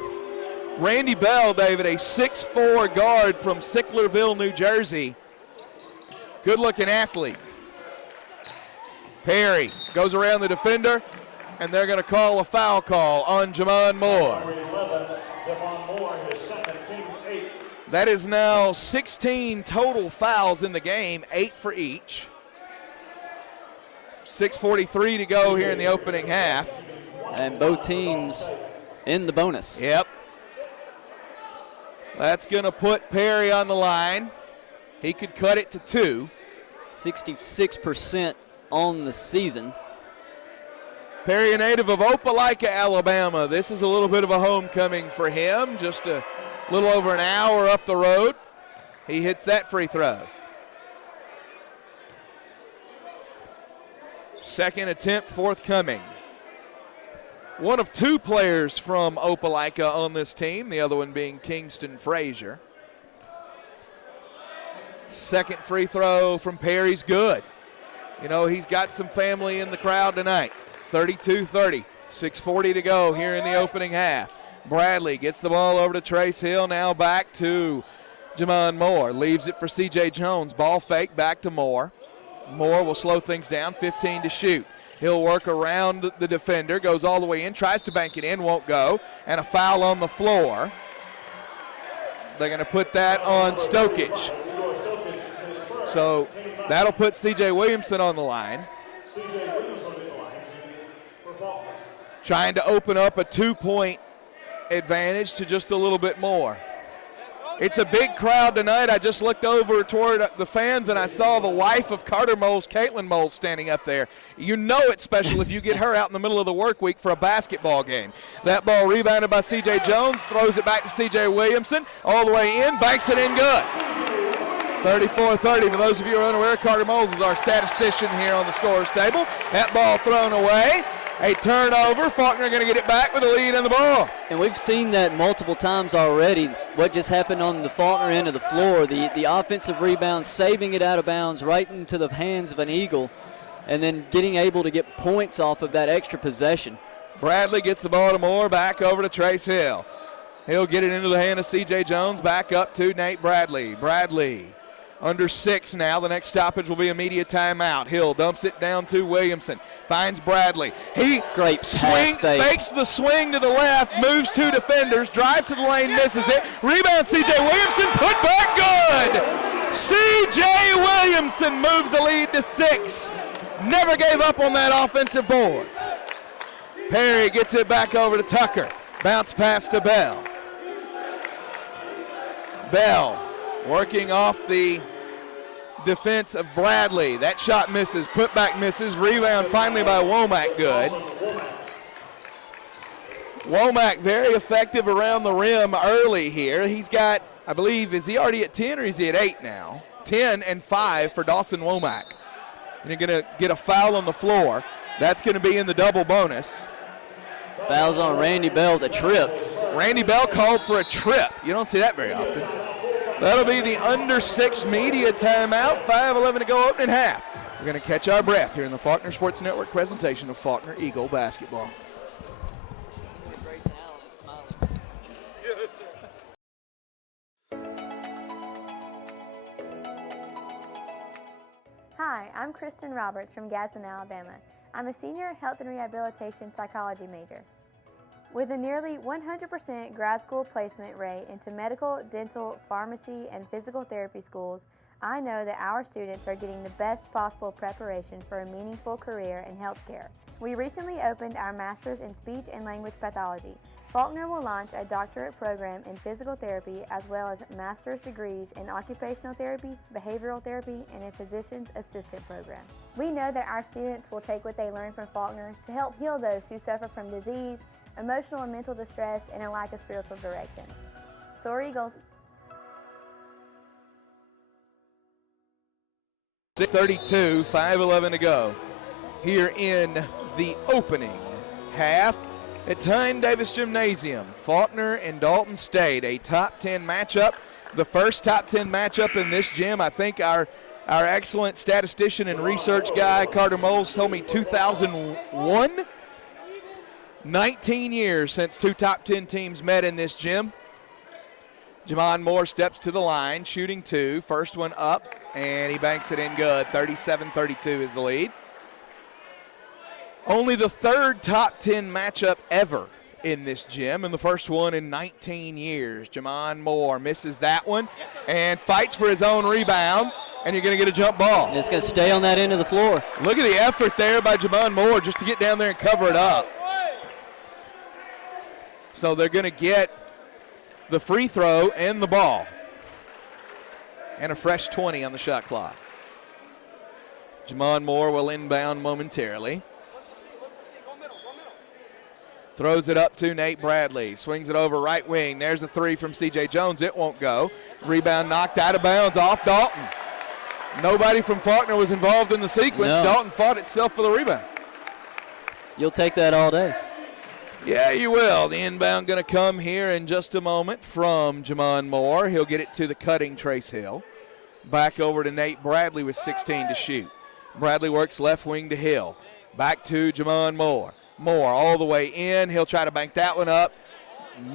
Randy Bell, David, a 6'4" guard from Sicklerville, New Jersey. Good-looking athlete. Perry goes around the defender, and they're going to call a foul call on Jamon Moore. That is now 16 total fouls in the game, 8 for each. 6:43 to go here in the opening half. And both teams in the bonus. Yep. That's going to put Perry on the line. He could cut it to 2. 66% on the season. Perry, a native of Opelika, Alabama. This is a little bit of a homecoming for him. Just a little over an hour up the road. He hits that free throw. Second attempt forthcoming. One of 2 players from Opelika on this team, the other one being Kingston Frazier. Second free throw from Perry's good. You know, he's got some family in the crowd tonight. 32-30, 6:40 to go here in the opening half. Bradley gets the ball over to Trace Hill, now back to Jamon Moore. Leaves it for C.J. Jones. Ball fake back to Moore. Moore will slow things down, 15 to shoot. He'll work around the defender, goes all the way in, tries to bank it in, won't go, and a foul on the floor. They're going to put that on Stokich. So that'll put C.J. Williamson on the line. Trying to open up a 2-point advantage to just a little bit more. It's a big crowd tonight. I just looked over toward the fans and I saw the wife of Carter Moles, Caitlin Moles, standing up there. You know it's special if you get her out in the middle of the work week for a basketball game. That ball rebounded by C.J. Jones, throws it back to C.J. Williamson, all the way in, banks it in good. 34-30. For those of you who are unaware, Carter Moles is our statistician here on the scorer's table. That ball thrown away. A turnover. Faulkner going to get it back with a lead in the ball. And we've seen that multiple times already. What just happened on the Faulkner end of the floor, the offensive rebound, saving it out of bounds right into the hands of an Eagle, and then getting able to get points off of that extra possession. Bradley gets the ball to Moore, back over to Trace Hill. He'll get it into the hand of C.J. Jones, back up to Nate Bradley. Bradley under 6 now. The next stoppage will be a media timeout. Hill dumps it down to Williamson. Finds Bradley. He Great makes the swing to the left, moves 2 defenders, drives to the lane, misses it. Rebound C.J. Williamson, put back good. C.J. Williamson moves the lead to 6. Never gave up on that offensive board. Perry gets it back over to Tucker. Bounce pass to Bell. Bell working off the defense of Bradley. That shot misses, putback misses, rebound finally by Womack, good. Womack very effective around the rim early here. He's got, I believe, is he already at 10 or is he at 8 now? 10 and 5 for Dawson Womack. And you're going to get a foul on the floor. That's going to be in the double bonus. Fouls on Randy Bell, the trip. Randy Bell called for a trip. You don't see that very often. That'll be the under 6 media timeout. 5:11 to go, opening half. We're going to catch our breath here in the Faulkner Sports Network presentation of Faulkner Eagle basketball. Hi, I'm Kristen Roberts from Gadsden, Alabama. I'm a senior health and rehabilitation psychology major. With a nearly 100% grad school placement rate into medical, dental, pharmacy, and physical therapy schools, I know that our students are getting the best possible preparation for a meaningful career in healthcare. We recently opened our Master's in Speech and Language Pathology. Faulkner will launch a doctorate program in physical therapy as well as master's degrees in occupational therapy, behavioral therapy, and a physician's assistant program. We know that our students will take what they learn from Faulkner to help heal those who suffer from disease, emotional and mental distress, and a lack of spiritual direction. Soar Eagles! 6:32, 5:11 to go here in the opening half at Tine Davis Gymnasium. Faulkner and Dalton State, a top 10 matchup. The first top 10 matchup in this gym. I think our excellent statistician and research guy, Carter Moles, told me 2001. 19 years since 2 top 10 teams met in this gym. Jamon Moore steps to the line, shooting 2. First one up, and he banks it in good. 37-32 is the lead. Only the 3rd top 10 matchup ever in this gym, and the first one in 19 years. Jamon Moore misses that one and fights for his own rebound, and you're going to get a jump ball. And it's going to stay on that end of the floor. Look at the effort there by Jamon Moore just to get down there and cover it up. So they're going to get the free throw and the ball. And a fresh 20 on the shot clock. Jamon Moore will inbound momentarily. Throws it up to Nate Bradley. Swings it over right wing. There's a 3 from C.J. Jones. It won't go. Rebound knocked out of bounds off Dalton. Nobody from Faulkner was involved in the sequence. No. Dalton fought itself for the rebound. You'll take that all day. Yeah, you will. The inbound going to come here in just a moment from Jamon Moore. He'll get it to the cutting Trace Hill. Back over to Nate Bradley with 16 to shoot. Bradley works left wing to Hill. Back to Jamon Moore. Moore all the way in. He'll try to bank that one up.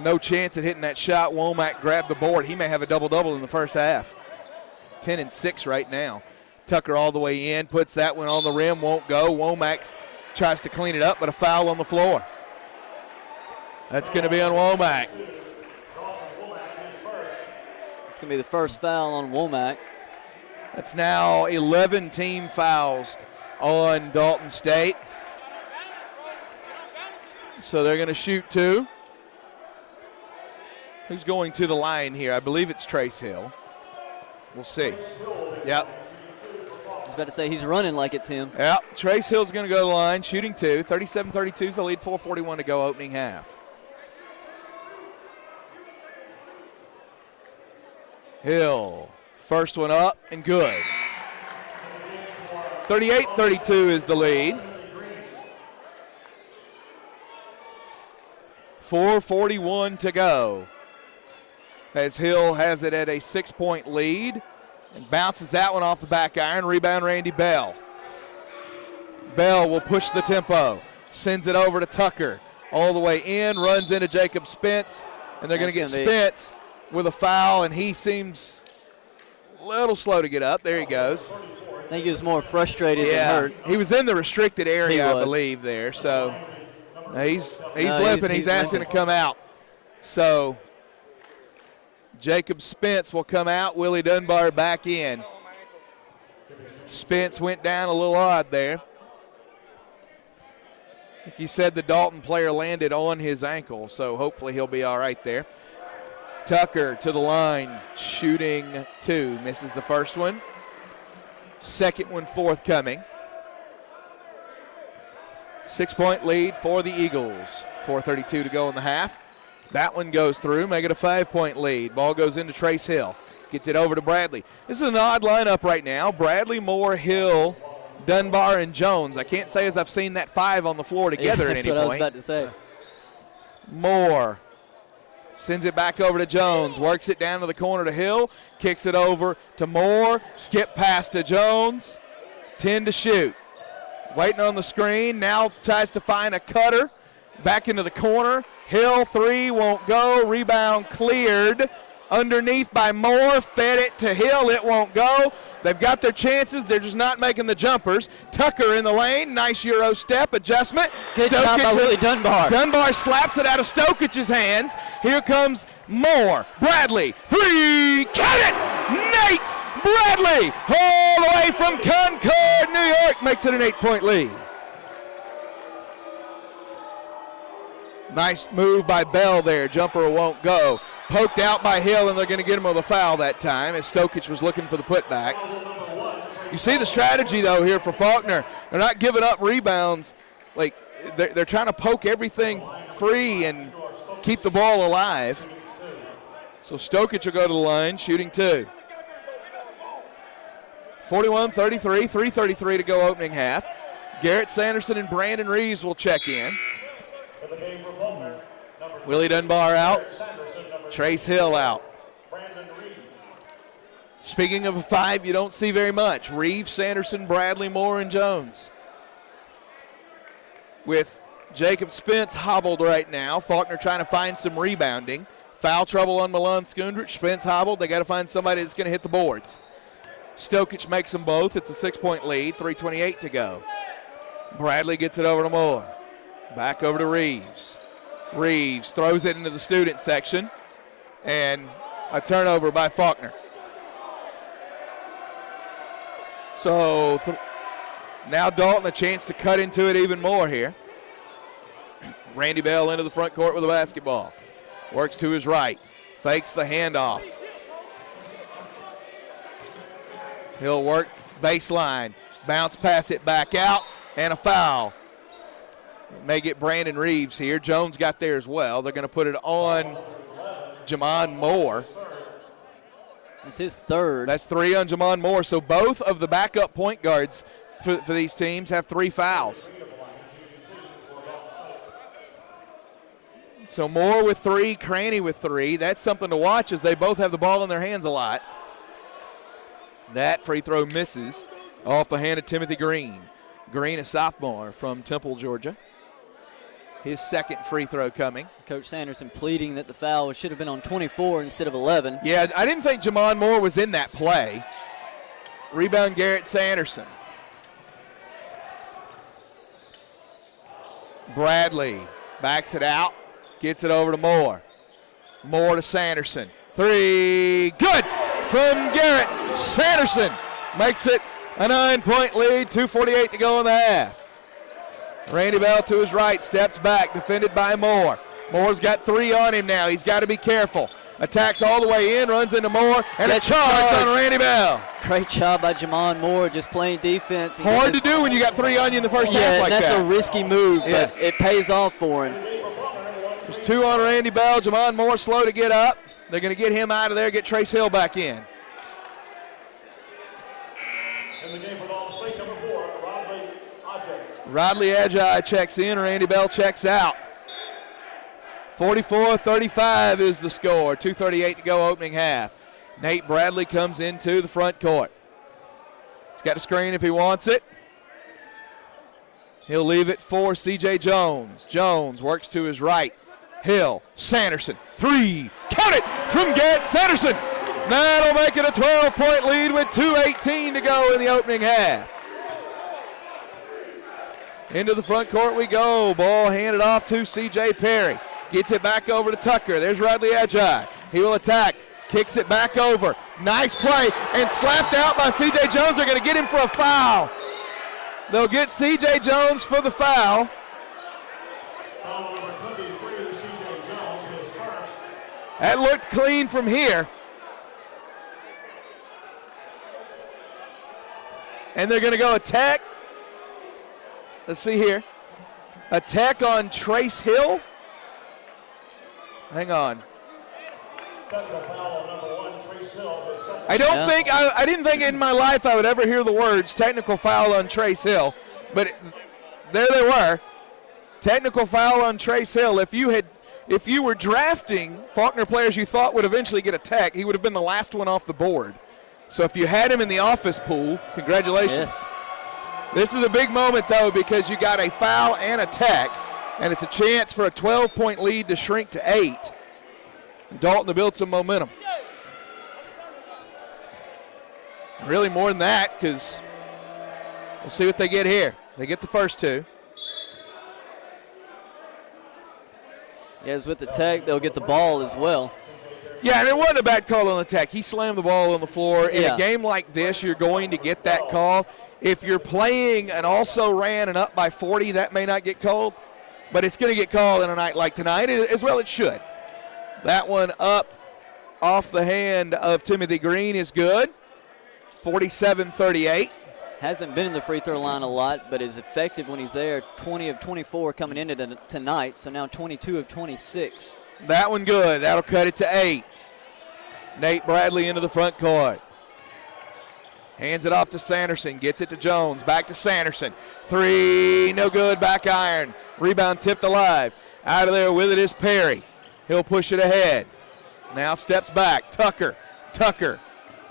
No chance at hitting that shot. Womack grabbed the board. He may have a double-double in the first half. 10 and 6 right now. Tucker all the way in. Puts that one on the rim. Won't go. Womack's tries to clean it up, but a foul on the floor. That's going to be on Womack. It's going to be the first foul on Womack. That's now 11 team fouls on Dalton State. So they're going to shoot 2. Who's going to the line here? I believe it's Trace Hill. We'll see. Yep. I was about to say he's running like it's him. Yep. Trace Hill's going to go to the line, shooting 2. 37-32 is the lead, 4:41 to go, opening half. Hill, first one up and good. 38-32 is the lead. 4:41 to go. As Hill has it at a 6-point lead and bounces that one off the back iron. Rebound, Randy Bell. Bell will push the tempo, sends it over to Tucker. All the way in, runs into Jacob Spence, and they're going to get Spence with a foul, and he seems a little slow to get up. There he goes. I think he was more frustrated than hurt. He was in the restricted area, I believe, there. So he's limping. He's asking to come out. So Jacob Spence will come out. Willie Dunbar back in. Spence went down a little odd there. I think he said the Dalton player landed on his ankle, so hopefully he'll be all right there. Tucker to the line, shooting 2. Misses the first one. Second one forthcoming. 6-point lead for the Eagles. 4:32 to go in the half. That one goes through, make it a 5-point lead. Ball goes into Trace Hill. Gets it over to Bradley. This is an odd lineup right now. Bradley, Moore, Hill, Dunbar, and Jones. I can't say as I've seen that 5 on the floor together at any point. That's what I was about to say. Moore sends it back over to Jones. Works it down to the corner to Hill. Kicks it over to Moore. Skip pass to Jones. 10 to shoot. Waiting on the screen. Now tries to find a cutter. Back into the corner. Hill 3 won't go. Rebound cleared. Underneath by Moore. Fed it to Hill. It won't go. They've got their chances. They're just not making the jumpers. Tucker in the lane. Nice Euro step adjustment. Good job by Willie Dunbar. Dunbar slaps it out of Stokich's hands. Here comes Moore. Bradley. 3. Count it! Nate Bradley. All the way from Concord, New York. Makes it an 8-point lead. Nice move by Bell there. Jumper won't go. Poked out by Hill, and they're going to get him with a foul that time as Stokich was looking for the putback. You see the strategy, though, here for Faulkner. They're not giving up rebounds. Like, they're trying to poke everything free and keep the ball alive. So Stokich will go to the line, shooting 2. 41-33, 3:33 to go opening half. Garrett Sanderson and Brandon Reeves will check in. Willie Dunbar out. Trace Hill out. Speaking of a 5, you don't see very much. Reeves, Sanderson, Bradley, Moore, and Jones. With Jacob Spence hobbled right now. Faulkner trying to find some rebounding. Foul trouble on Milan Skundrich. Spence hobbled. They got to find somebody that's going to hit the boards. Stokich makes them both. It's a 6-point lead. 3:28 to go. Bradley gets it over to Moore. Back over to Reeves. Reeves throws it into the student section. And a turnover by Faulkner. So now Dalton a chance to cut into it even more here. Randy Bell into the front court with a basketball. Works to his right. Fakes the handoff. He'll work baseline. Bounce pass it back out. And a foul. May get Brandon Reeves here. Jones got there as well. They're going to put it on Jamon Moore. It's his 3rd. That's 3 on Jamon Moore. So both of the backup point guards for these teams have 3 fouls. So Moore with 3, Cranny with 3. That's something to watch as they both have the ball in their hands a lot. That free throw misses off the hand of Timothy Green. Green, a sophomore from Temple, Georgia. His 2nd free throw coming. Coach Sanderson pleading that the foul should have been on 24 instead of 11. Yeah, I didn't think Jamon Moore was in that play. Rebound Garrett Sanderson. Bradley backs it out, gets it over to Moore. Moore to Sanderson. 3, good from Garrett. Sanderson makes it a 9-point lead, 2:48 to go in the half. Randy Bell to his right, steps back, defended by Moore. Moore's got 3 on him now. He's got to be careful. Attacks all the way in, runs into Moore, and a charge on Randy Bell. Great job by Jamon Moore, just playing defense. Hard to do when you got 3 on you in the first half like that. That's a risky move, but it pays off for him. There's 2 on Randy Bell. Jamon Moore slow to get up. They're going to get him out of there, get Trace Hill back in. In the game for Dalton State, number 4, Rodley Ajay checks in, Randy Bell checks out. 44-35 is the score. 2:38 to go opening half. Nate Bradley comes into the front court. He's got a screen if he wants it. He'll leave it for C.J. Jones. Jones works to his right. Hill, Sanderson, 3, count it from Garrett Sanderson. That'll make it a 12-point lead with 2:18 to go in the opening half. Into the front court we go. Ball handed off to C.J. Perry. Gets it back over to Tucker. There's Rodley Ajay. He will attack. Kicks it back over. Nice play. And slapped out by C.J. Jones. They're going to get him for a foul. They'll get C.J. Jones for the foul. That looked clean from here. And they're going to go attack. Let's see here. Attack on Trace Hill. Hang on. I didn't think in my life I would ever hear the words technical foul on Trace Hill, but there they were. Technical foul on Trace Hill. If you were drafting Faulkner players you thought would eventually get a tech, he would have been the last one off the board. So if you had him in the office pool, congratulations. Yes. This is a big moment, though, because you got a foul and a tech, and it's a chance for a 12-point lead to shrink to 8. Dalton to build some momentum. Really more than that, because we'll see what they get here. They get the first 2. Yes, with the tech, they'll get the ball as well. Yeah, and it wasn't a bad call on the tech. He slammed the ball on the floor. In a game like this, you're going to get that call. If you're playing and also ran and up by 40, that may not get called, but it's going to get called in a night like tonight, as well it should. That one up off the hand of Timothy Green is good. 47-38. Hasn't been in the free throw line a lot, but is effective when he's there. 20 of 24 coming into tonight, so now 22 of 26. That one good. That'll cut it to 8. Nate Bradley into the front court. Hands it off to Sanderson. Gets it to Jones. Back to Sanderson. 3, no good. Back iron. Rebound tipped alive. Out of there with it is Perry. He'll push it ahead. Now steps back. Tucker.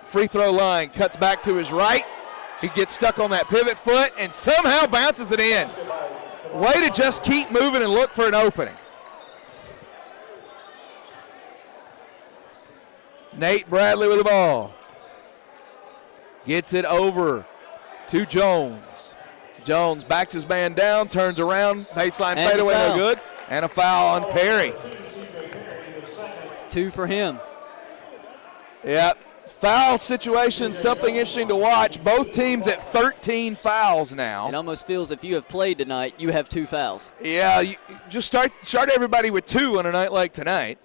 Free throw line. Cuts back to his right. He gets stuck on that pivot foot and somehow bounces it in. Way to just keep moving and look for an opening. Nate Bradley with the ball. Gets it over to Jones. Jones backs his man down, turns around, baseline fadeaway, no good. And a foul on Perry. It's 2 for him. Yep. Foul situation, something interesting to watch. Both teams at 13 fouls now. It almost feels if you have played tonight, you have 2 fouls. Yeah, you just start everybody with 2 on a night like tonight.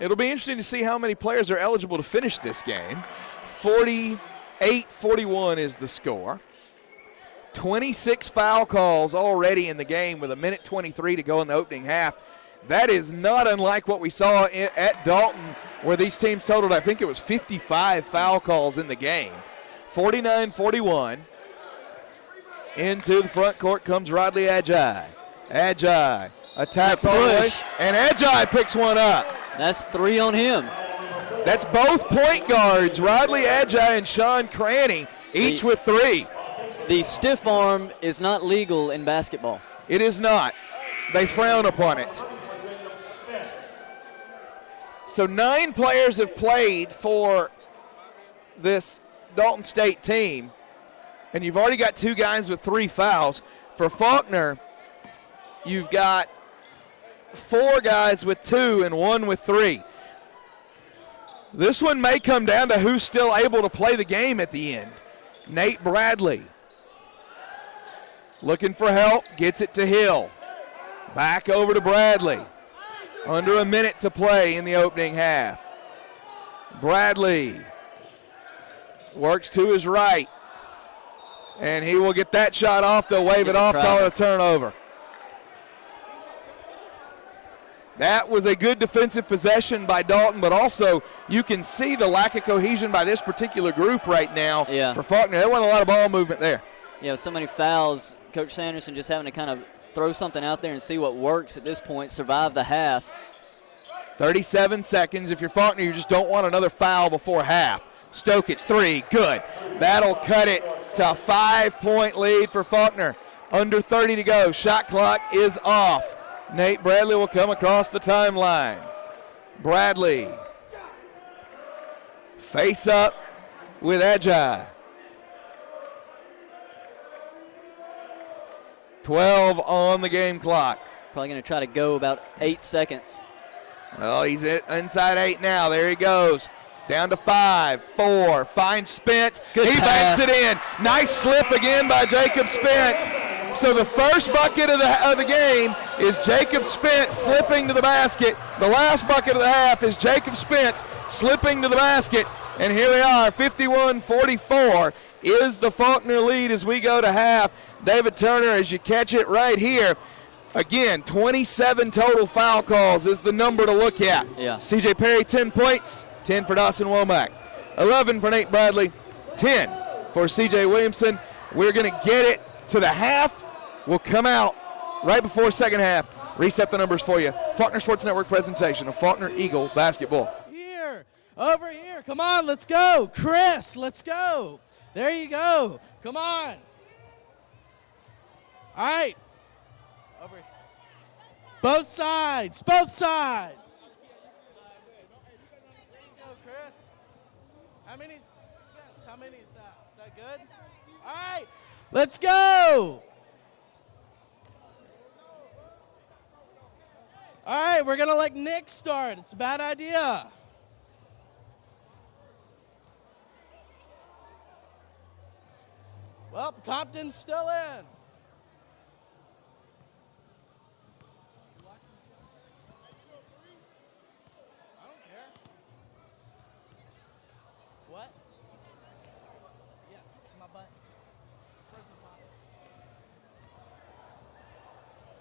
It'll be interesting to see how many players are eligible to finish this game. 48-41 is the score. 26 foul calls already in the game with 1:23 to go in the opening half. That is not unlike what we saw at Dalton, where these teams totaled, I think it was 55 foul calls in the game. 49-41. Into the front court comes Rodley Ajay. Ajay attacks all the way, and Ajay picks one up. That's 3 on him. That's both point guards, Rodley Ajay and Sean Cranny, each with 3. The stiff arm is not legal in basketball. It is not. They frown upon it. So 9 players have played for this Dalton State team, and you've already got 2 guys with 3 fouls. For Faulkner, you've got 4 guys with 2 and 1 with 3. This one may come down to who's still able to play the game at the end. Nate Bradley looking for help, gets it to Hill. Back over to Bradley. Under a minute to play in the opening half. Bradley works to his right, and he will get that shot off. They'll wave it off, call it a turnover. That was a good defensive possession by Dalton, but also you can see the lack of cohesion by this particular group right now for Faulkner. There wasn't a lot of ball movement there. Yeah, with so many fouls, Coach Sanderson just having to kind of throw something out there and see what works at this point, survive the half. 37 seconds. If you're Faulkner, you just don't want another foul before half. Stokich, 3, good. That'll cut it to a 5-point lead for Faulkner. Under 30 to go. Shot clock is off. Nate Bradley will come across the timeline. Bradley. Face up with Ajay. 12 on the game clock. Probably going to try to go about 8 seconds. Well, he's inside 8 now. There he goes. Down to 5, 4, finds Spence. Good he pass. banks it in. Nice slip again by Jacob Spence. So the first bucket of the game is Jacob Spence slipping to the basket. The last bucket of the half is Jacob Spence slipping to the basket. And here they are, 51-44 is the Faulkner lead as we go to half. David Turner, as you catch it right here, again, 27 total foul calls is the number to look at. Yeah. C.J. Perry, 10 points, 10 for Dawson Womack, 11 for Nate Bradley, 10 for C.J. Williamson. We're going to get it to the half. We'll come out right before second half. Reset the numbers for you. Faulkner Sports Network presentation of Faulkner Eagle basketball. Here, over here. Come on, let's go. Chris, let's go. There you go. Come on. All right. Over here. Both sides. Both sides. There you go, Chris. How many? Spence, how many is that? Is that good? All right. Let's go. All right, we're going to let Nick start. It's a bad idea. Well, Compton's still in. I don't care. What? Yes, my butt. First of all.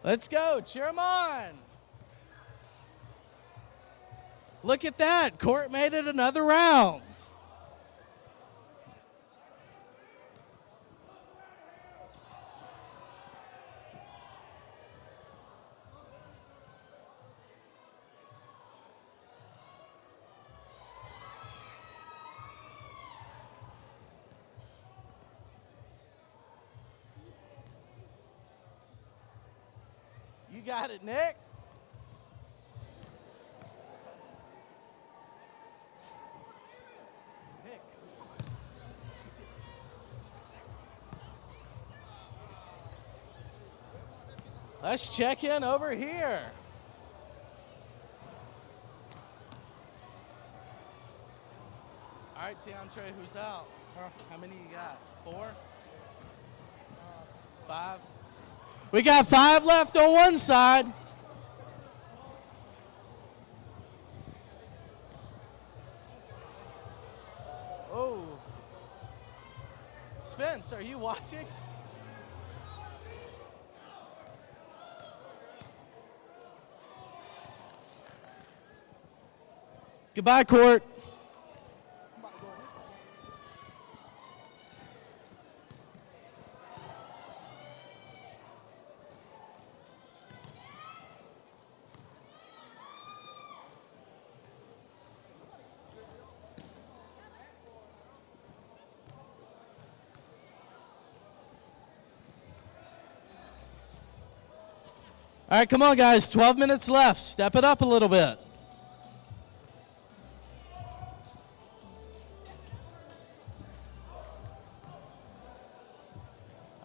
Let's go. Cheer 'em on. Look at that. Court made it another round. You got it, Nick. Let's check in over here. All right, Tiantre, who's out? How many you got? 4? 5? We got 5 left on one side. Oh. Spence, are you watching? Goodbye, Court. All right, come on, guys. 12 minutes left. Step it up a little bit.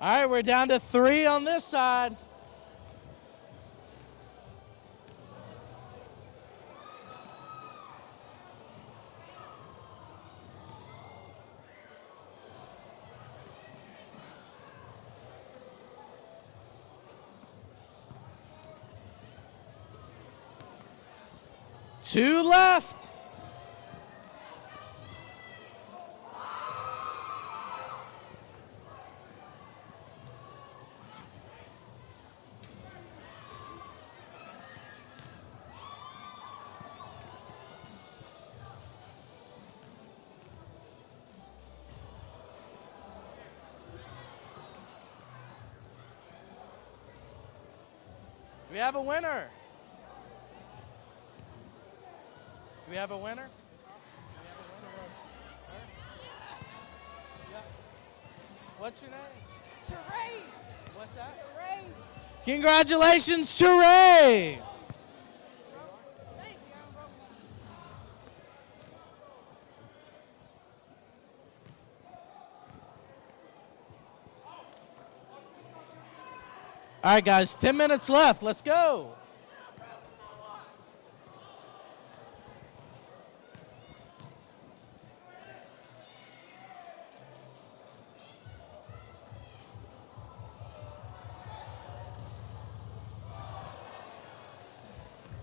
All right, we're down to 3 on this side. 2 left. We have a winner. Do we have a winner? Yeah. What's your name? Teray. What's that? Teray. Congratulations, Teray. All right, guys, 10 minutes left. Let's go.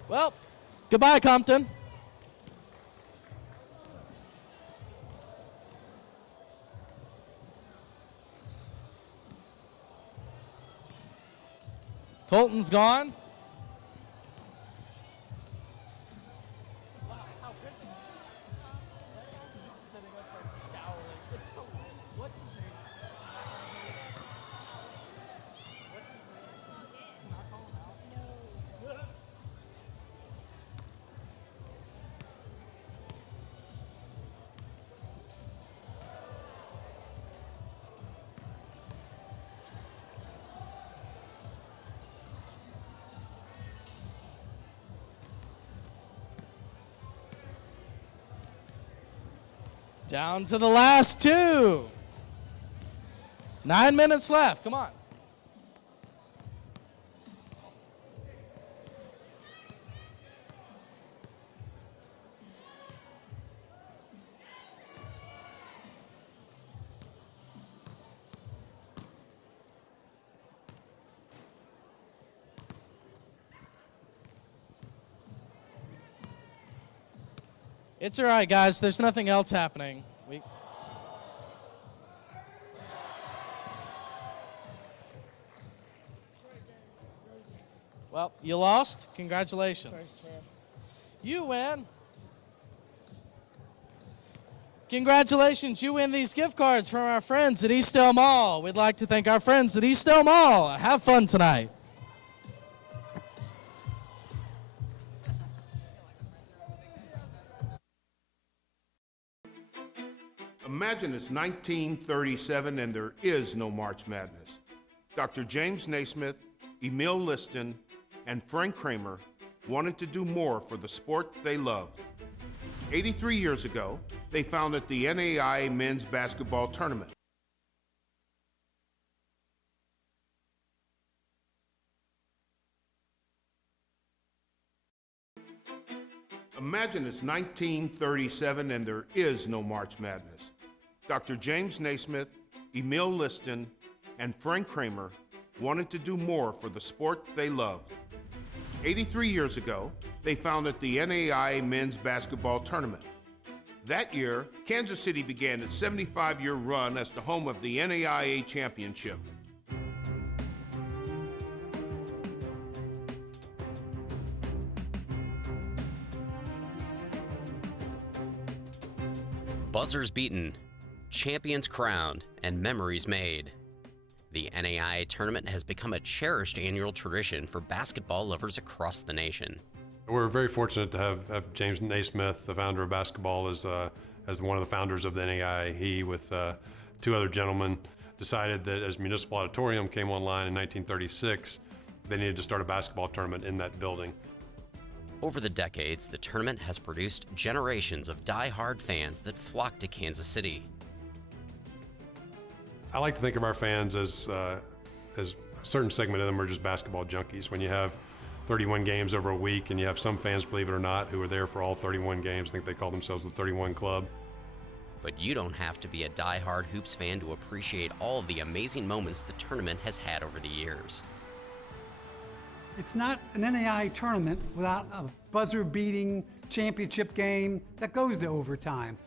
Well, goodbye, Compton. Colton's gone. Down to the last 2. 9 minutes left. Come on. It's all right, guys. There's nothing else happening. Well, you lost. Congratulations. Thanks, man. You win. Congratulations. You win these gift cards from our friends at Eastdale Mall. We'd like to thank our friends at Eastdale Mall. Have fun tonight. Imagine it's 1937 and there is no March Madness. Dr. James Naismith, Emil Liston, and Frank Kramer wanted to do more for the sport they loved. 83 years ago, they founded the NAIA Men's Basketball Tournament. Imagine it's 1937 and there is no March Madness. Dr. James Naismith, Emil Liston, and Frank Kramer wanted to do more for the sport they loved. 83 years ago, they founded the NAIA Men's Basketball Tournament. That year, Kansas City began its 75-year run as the home of the NAIA Championship. Buzzers beaten, champions crowned, and memories made. The NAIA tournament has become a cherished annual tradition for basketball lovers across the nation. We're very fortunate to have James Naismith, the founder of basketball, as one of the founders of the NAIA. He, with 2 other gentlemen, decided that as Municipal Auditorium came online in 1936, they needed to start a basketball tournament in that building. Over the decades, the tournament has produced generations of die-hard fans that flock to Kansas City. I like to think of our fans as a certain segment of them are just basketball junkies. When you have 31 games over a week and you have some fans, believe it or not, who are there for all 31 games, I think they call themselves the 31 Club. But you don't have to be a die-hard hoops fan to appreciate all of the amazing moments the tournament has had over the years. It's not an NAIA tournament without a buzzer-beating championship game that goes to overtime.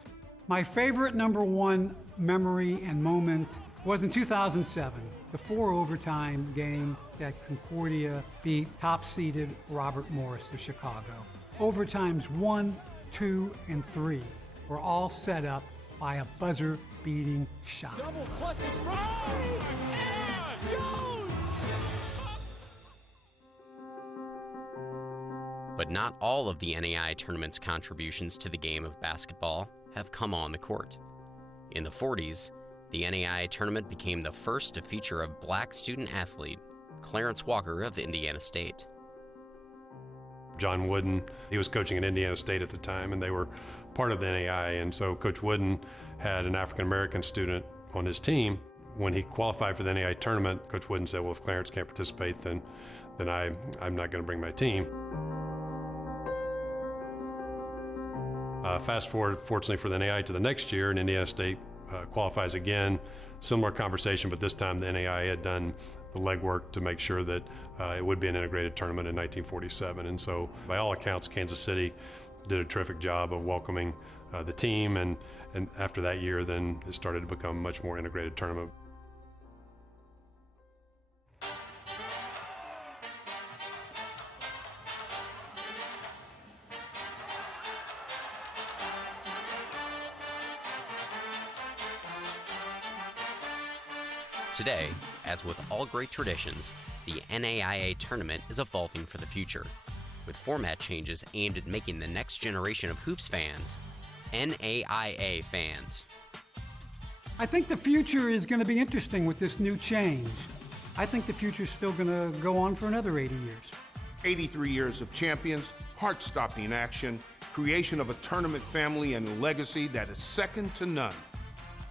My favorite #1 memory and moment was in 2007, the 4 overtime game that Concordia beat top-seeded Robert Morris of Chicago. Overtimes 1, 2, and 3 were all set up by a buzzer-beating shot. Double clutches from But not all of the NAI tournament's contributions to the game of basketball have come on the court. In the 40s, the NAI tournament became the first to feature a black student athlete, Clarence Walker of Indiana State. John Wooden, he was coaching at Indiana State at the time, and they were part of the NAI, and so Coach Wooden had an African-American student on his team. When he qualified for the NAI tournament, Coach Wooden said, well, if Clarence can't participate, then I'm not going to bring my team. Fast forward, fortunately for the NAI, to the next year, and Indiana State qualifies again. Similar conversation, but this time the NAI had done the legwork to make sure that it would be an integrated tournament in 1947. And so, by all accounts, Kansas City did a terrific job of welcoming the team, and after that year, then it started to become a much more integrated tournament. Today, as with all great traditions, the NAIA tournament is evolving for the future, with format changes aimed at making the next generation of hoops fans NAIA fans. I think the future is going to be interesting with this new change. I think the future is still going to go on for another 80 years. 83 years of champions, heart-stopping action, creation of a tournament family and legacy that is second to none.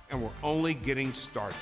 And we're only getting started.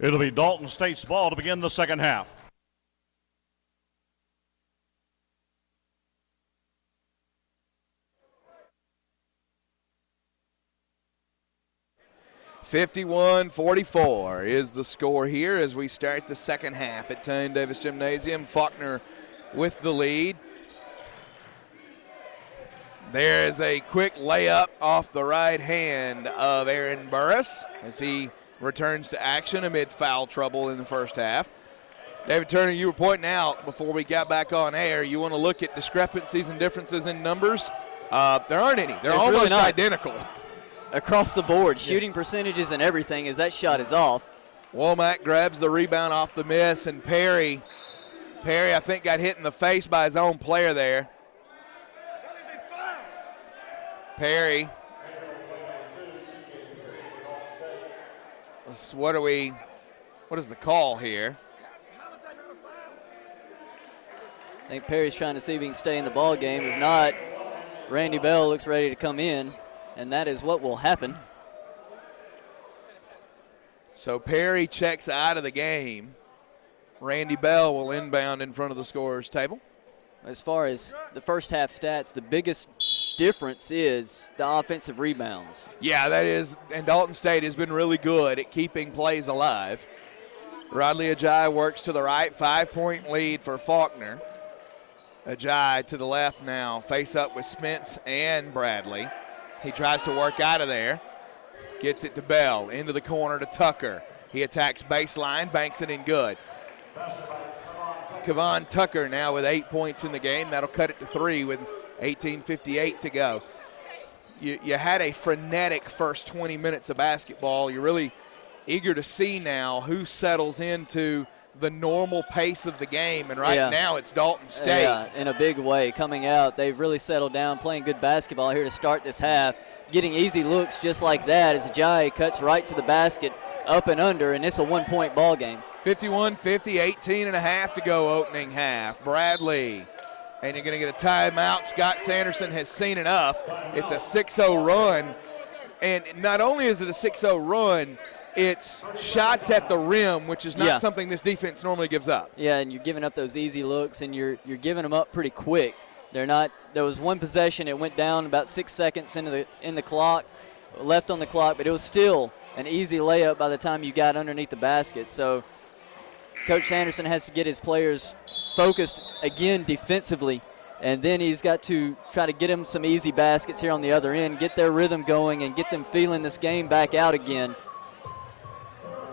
It'll be Dalton State's ball to begin the second half. (51-44) is the score here as we start the second half at Tine Davis Gymnasium. Faulkner with the lead. There is a quick layup off the right hand of Aaron Burris as he returns to action amid foul trouble in the first half. David Turner, you were pointing out before we got back on air, you want to look at discrepancies and differences in numbers. There aren't any. They're almost really identical. Across the board, shooting percentages and everything as that shot is off. Womack grabs the rebound off the miss, and Perry, I think, got hit in the face by his own player there. Perry. What is the call here? I think Perry's trying to see if he can stay in the ball game. If not, Randy Bell looks ready to come in, and that is what will happen. So Perry checks out of the game. Randy Bell will inbound in front of the scorer's table. As far as the first half stats, the biggest difference is the offensive rebounds. Yeah, that is, and Dalton State has been really good at keeping plays alive. Rodley Ajayi works to the right, 5-point lead for Faulkner. Ajayi to the left now, face up with Spence and Bradley. He tries to work out of there, gets it to Bell, into the corner to Tucker. He attacks baseline, banks it in good. Kevon Tucker now with 8 points in the game. That'll cut it to 3 with 18:58 to go. You had a frenetic first 20 minutes of basketball. You're really eager to see now who settles into the normal pace of the game, and right now it's Dalton State. Yeah, in a big way. Coming out, they've really settled down, playing good basketball here to start this half, getting easy looks just like that as Ajayi cuts right to the basket, up and under, and it's a one-point ball game. 51-50, 18 and a half to go opening half. Bradley, and you're going to get a timeout. Scott Sanderson has seen enough. It's a 6-0 run, and not only is it a 6-0 run, it's shots at the rim, which is not something this defense normally gives up. Yeah, and you're giving up those easy looks, and you're giving them up pretty quick. They're not. There was one possession; it went down about 6 seconds in the clock, left on the clock, but it was still an easy layup by the time you got underneath the basket. So Coach Sanderson has to get his players focused again defensively, and then he's got to try to get them some easy baskets here on the other end, get their rhythm going, and get them feeling this game back out again.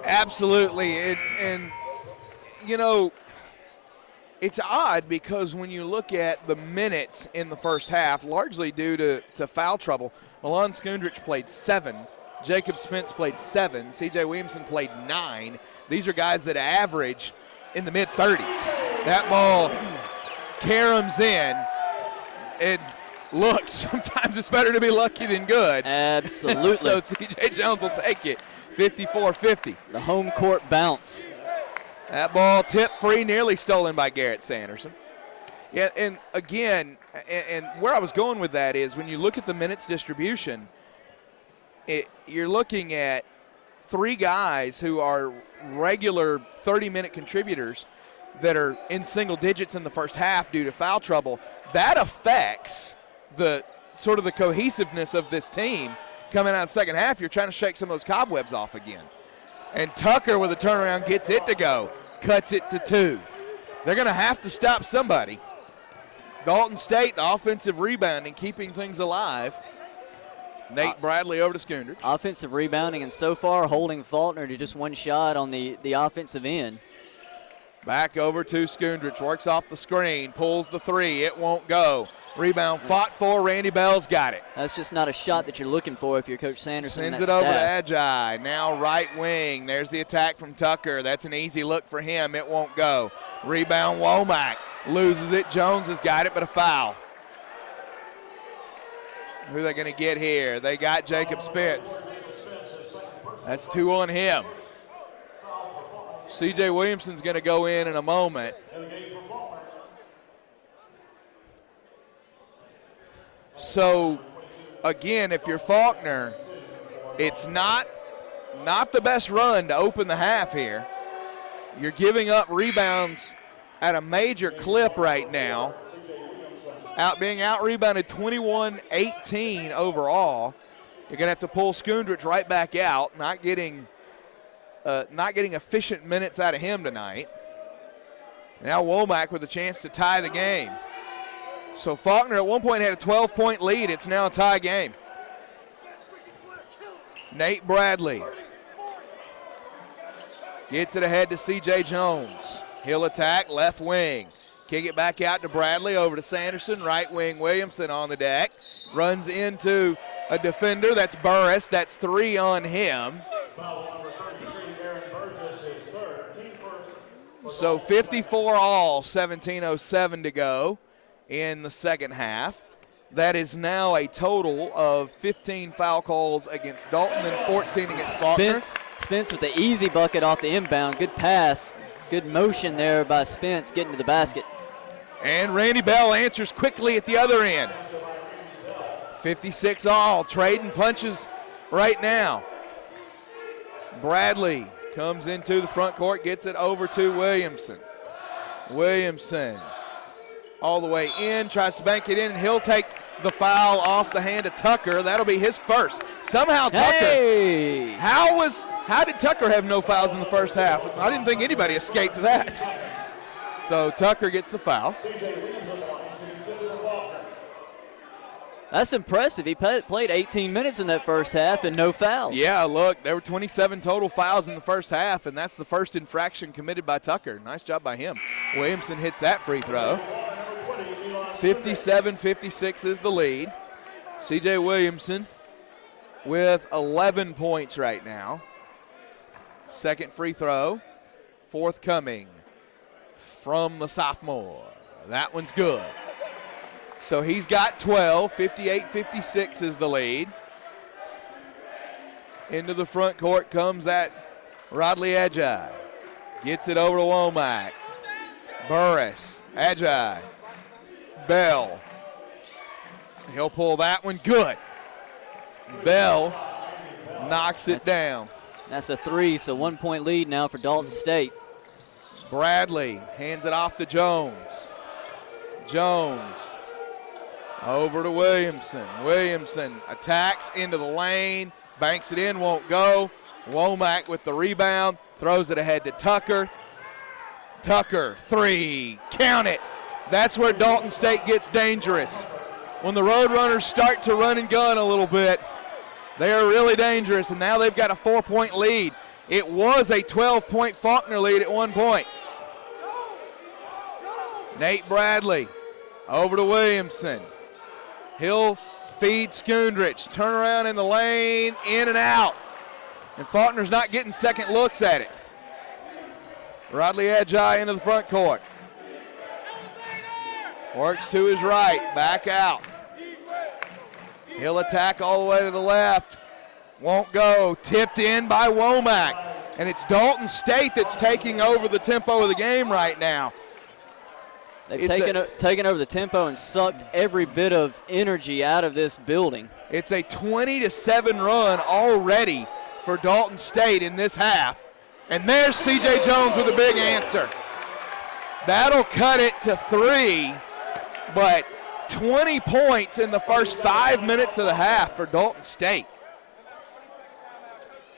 Absolutely, and you know, it's odd because when you look at the minutes in the first half, largely due to foul trouble, Milan Skundrich played 7, Jacob Spence played 7, C.J. Williamson played 9. These are guys that average in the mid-30s. That ball caroms in, and look, sometimes it's better to be lucky than good. Absolutely. So C.J. Jones will take it. 54-50. The home court bounce. That ball tipped free, nearly stolen by Garrett Sanderson. Yeah, and again, and where I was going with that is when you look at the minutes distribution, you're looking at 3 guys who are regular 30-minute contributors that are in single digits in the first half due to foul trouble. That affects the sort of the cohesiveness of this team. Coming out second half, you're trying to shake some of those cobwebs off again. And Tucker with a turnaround gets it to go, cuts it to 2. They're going to have to stop somebody. Dalton State, the offensive rebounding, keeping things alive. Nate Bradley over to Skundrich. Offensive rebounding, and so far holding Faulkner to just one shot on the offensive end. Back over to Skundrich, works off the screen, pulls the 3, it won't go. Rebound fought for, Randy Bell's got it. That's just not a shot that you're looking for if you're Coach Sanderson. Sends it over to Ajayi, now right wing. There's the attack from Tucker. That's an easy look for him, it won't go. Rebound Womack, loses it, Jones has got it, but a foul. Who are they going to get here? They got Jacob Spence. That's 2 on him. C.J. Williamson's going to go in a moment. So, again, if you're Faulkner, it's not not the best run to open the half here. You're giving up rebounds at a major clip right now. Being out-rebounded 21-18 overall. You're going to have to pull Skundrich right back out, not getting efficient minutes out of him tonight. Now Womack with a chance to tie the game. So Faulkner at one point had a 12-point lead. It's now a tie game. Nate Bradley gets it ahead to C.J. Jones. He'll attack left wing. Kick it back out to Bradley, over to Sanderson. Right wing Williamson on the deck. Runs into a defender. That's Burris. That's 3 on him. So 54 all, 17:07 to go in the second half. That is now a total of 15 foul calls against Dalton and 14 against Faulkner. Spence with the easy bucket off the inbound. Good pass. Good motion there by Spence getting to the basket. And Randy Bell answers quickly at the other end. 56 all. Trading punches right now. Bradley comes into the front court, gets it over to Williamson. Williamson all the way in, tries to bank it in, and he'll take the foul off the hand of Tucker. That'll be his first. Somehow Tucker, how did Tucker have no fouls in the first half? I didn't think anybody escaped that. So Tucker gets the foul. That's impressive. He played 18 minutes in that first half and no fouls. Yeah, look, there were 27 total fouls in the first half, and that's the first infraction committed by Tucker. Nice job by him. Williamson hits that free throw. 57-56 is the lead. C.J. Williamson with 11 points right now. Second free throw, forthcoming from the sophomore. That one's good. So he's got 12. 58-56 is the lead. Into the front court comes that Rodley Adjai. Gets it over to Womack. Burris, Adjai, Bell. He'll pull that one. Good. Bell knocks it down. That's a 3, so 1 point lead now for Dalton State. Bradley hands it off to Jones. Jones over to Williamson. Williamson attacks into the lane, banks it in, won't go. Womack with the rebound, throws it ahead to Tucker. Tucker, 3, count it. That's where Dalton State gets dangerous. When the Roadrunners start to run and gun a little bit, they are really dangerous, and now they've got a 4-point lead. It was a 12-point Faulkner lead at one point. Nate Bradley over to Williamson. He'll feed Skundrich. Turn around in the lane, in and out. And Faulkner's not getting second looks at it. Rodley Adjai into the front court. Works to his right, back out. He'll attack all the way to the left. Won't go. Tipped in by Womack. And it's Dalton State that's taking over the tempo of the game right now. They've taken over the tempo and sucked every bit of energy out of this building. It's a 20-7 run already for Dalton State in this half. And there's C.J. Jones with a big answer. That'll cut it to 3, but 20 points in the first 5 minutes of the half for Dalton State.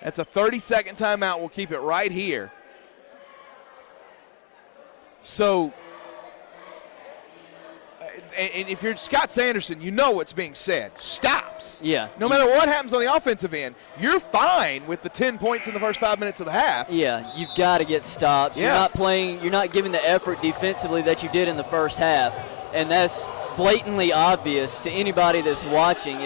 That's a 30-second timeout. We'll keep it right here. So, and if you're Scott Sanderson, you know what's being said. Stops. Yeah. No matter what happens on the offensive end, you're fine with the 10 points in the first 5 minutes of the half. Yeah, you've got to get stops. Yeah. You're not giving the effort defensively that you did in the first half. And that's blatantly obvious to anybody that's watching.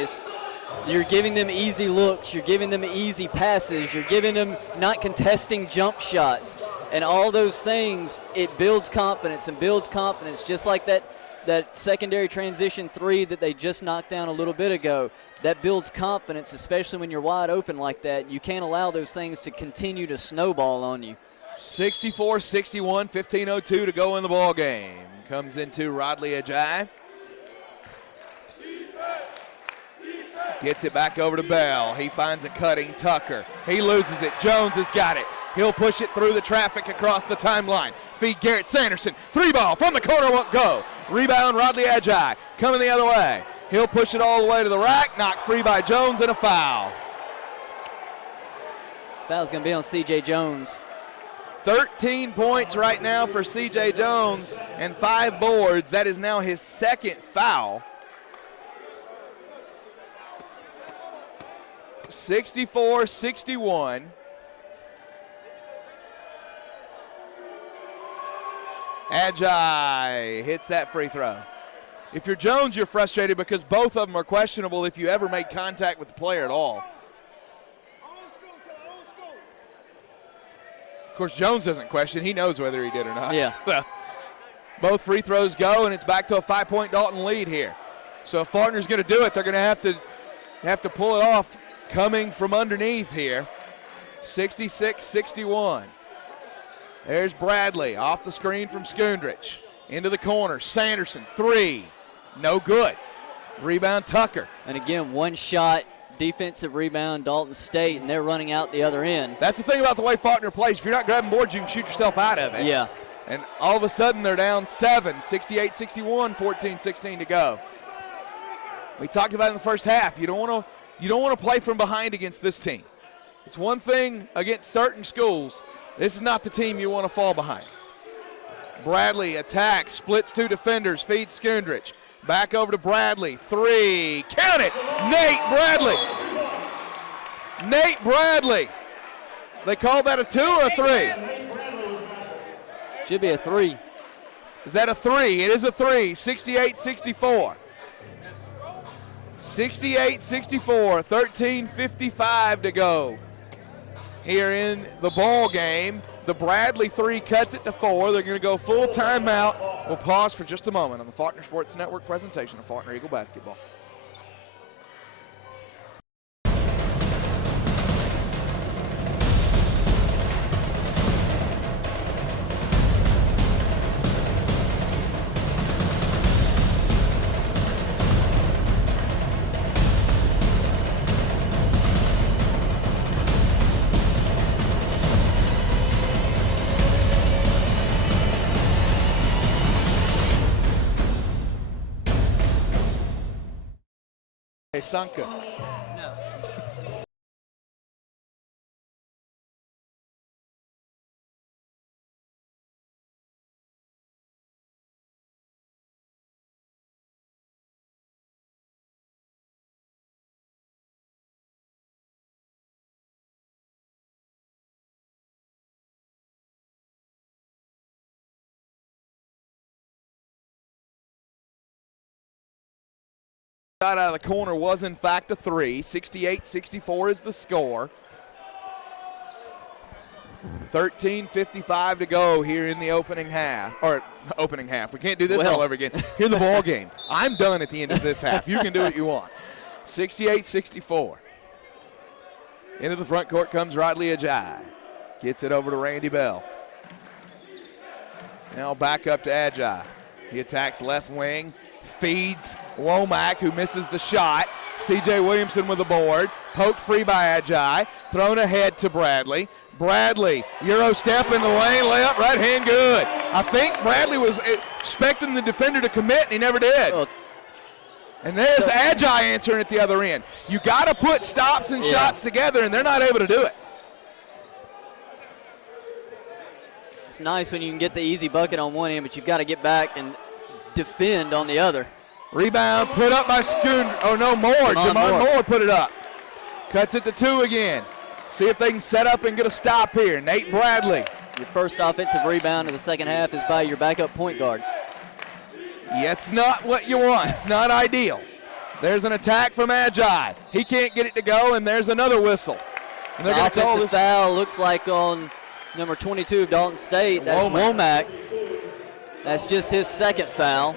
You're giving them easy looks, you're giving them easy passes, you're giving them not contesting jump shots. And all those things, it builds confidence and builds confidence, just like that secondary transition 3 that they just knocked down a little bit ago. That builds confidence, especially when you're wide open like that. You can't allow those things to continue to snowball on you. 64-61, 15:02 to go in the ball game. Comes into Rodley Adjai. Gets it back over to Bell. He finds a cutting Tucker. He loses it. Jones has got it. He'll push it through the traffic across the timeline. Feed Garrett Sanderson. 3-ball from the corner won't go. Rebound Rodley Agi coming the other way. He'll push it all the way to the rack. Knocked free by Jones and a foul. Foul's going to be on C.J. Jones. 13 points right now for C.J. Jones and 5 boards. That is now his second foul. 64-61. Agi hits that free throw. If you're Jones, you're frustrated because both of them are questionable if you ever made contact with the player at all. Of course, Jones doesn't question. He knows whether he did or not. Yeah. So, both free throws go, and it's back to a 5-point Dalton lead here. So if Faulkner's going to do it, they're going to have to pull it off coming from underneath here. 66-61. There's Bradley off the screen from Skundrich. Into the corner. Sanderson, 3. No good. Rebound Tucker. And again, one shot defensive rebound Dalton State, and they're running out the other end. That's the thing about the way Faulkner plays. If you're not grabbing boards, you can shoot yourself out of it. Yeah. And all of a sudden they're down 7, 68-61, 14-16 to go. We talked about it in the first half. You don't want to play from behind against this team. It's one thing against certain schools. This is not the team you want to fall behind. Bradley attacks, splits 2 defenders, feeds Skundrich. Back over to Bradley, 3, count it, Nate Bradley. Nate Bradley. They call that a 2 or a 3? Should be a 3. Is that a 3? It is a 3, 68-64. 68-64, 13:55 to go here in the ball game. The Bradley 3 cuts it to 4. They're going to go full timeout. We'll pause for just a moment on the Faulkner Sports Network presentation of Faulkner Eagle basketball. Sanka. Out of the corner was in fact a 3. 68-64 is the score. 13:55 to go here in the opening half. Or opening half. We can't do this all over again. Here in the ball game. I'm done at the end of this half. You can do what you want. 68-64. Into the front court comes Rodley Agi. Gets it over to Randy Bell. Now back up to Agi. He attacks left wing. Feeds Womack, who misses the shot. C.J. Williamson with the board. Poked free by Agi. Thrown ahead to Bradley. Bradley, Euro step in the lane, layup, right hand, good. I think Bradley was expecting the defender to commit, and he never did. And there's Agi answering at the other end. You got to put stops and shots together, and they're not able to do it. It's nice when you can get the easy bucket on one end, but you've got to get back and defend on the other. Rebound put up by Schooner. Oh, no, Moore. Jamon Moore put it up. Cuts it to 2 again. See if they can set up and get a stop here. Nate Bradley. Your first offensive rebound in the second half is by your backup point guard. Yeah, it's not what you want. It's not ideal. There's an attack from Agi. He can't get it to go, and there's another whistle. And they're going to call this foul. Looks like on number 22 of Dalton State. That's Womack. That's just his second foul.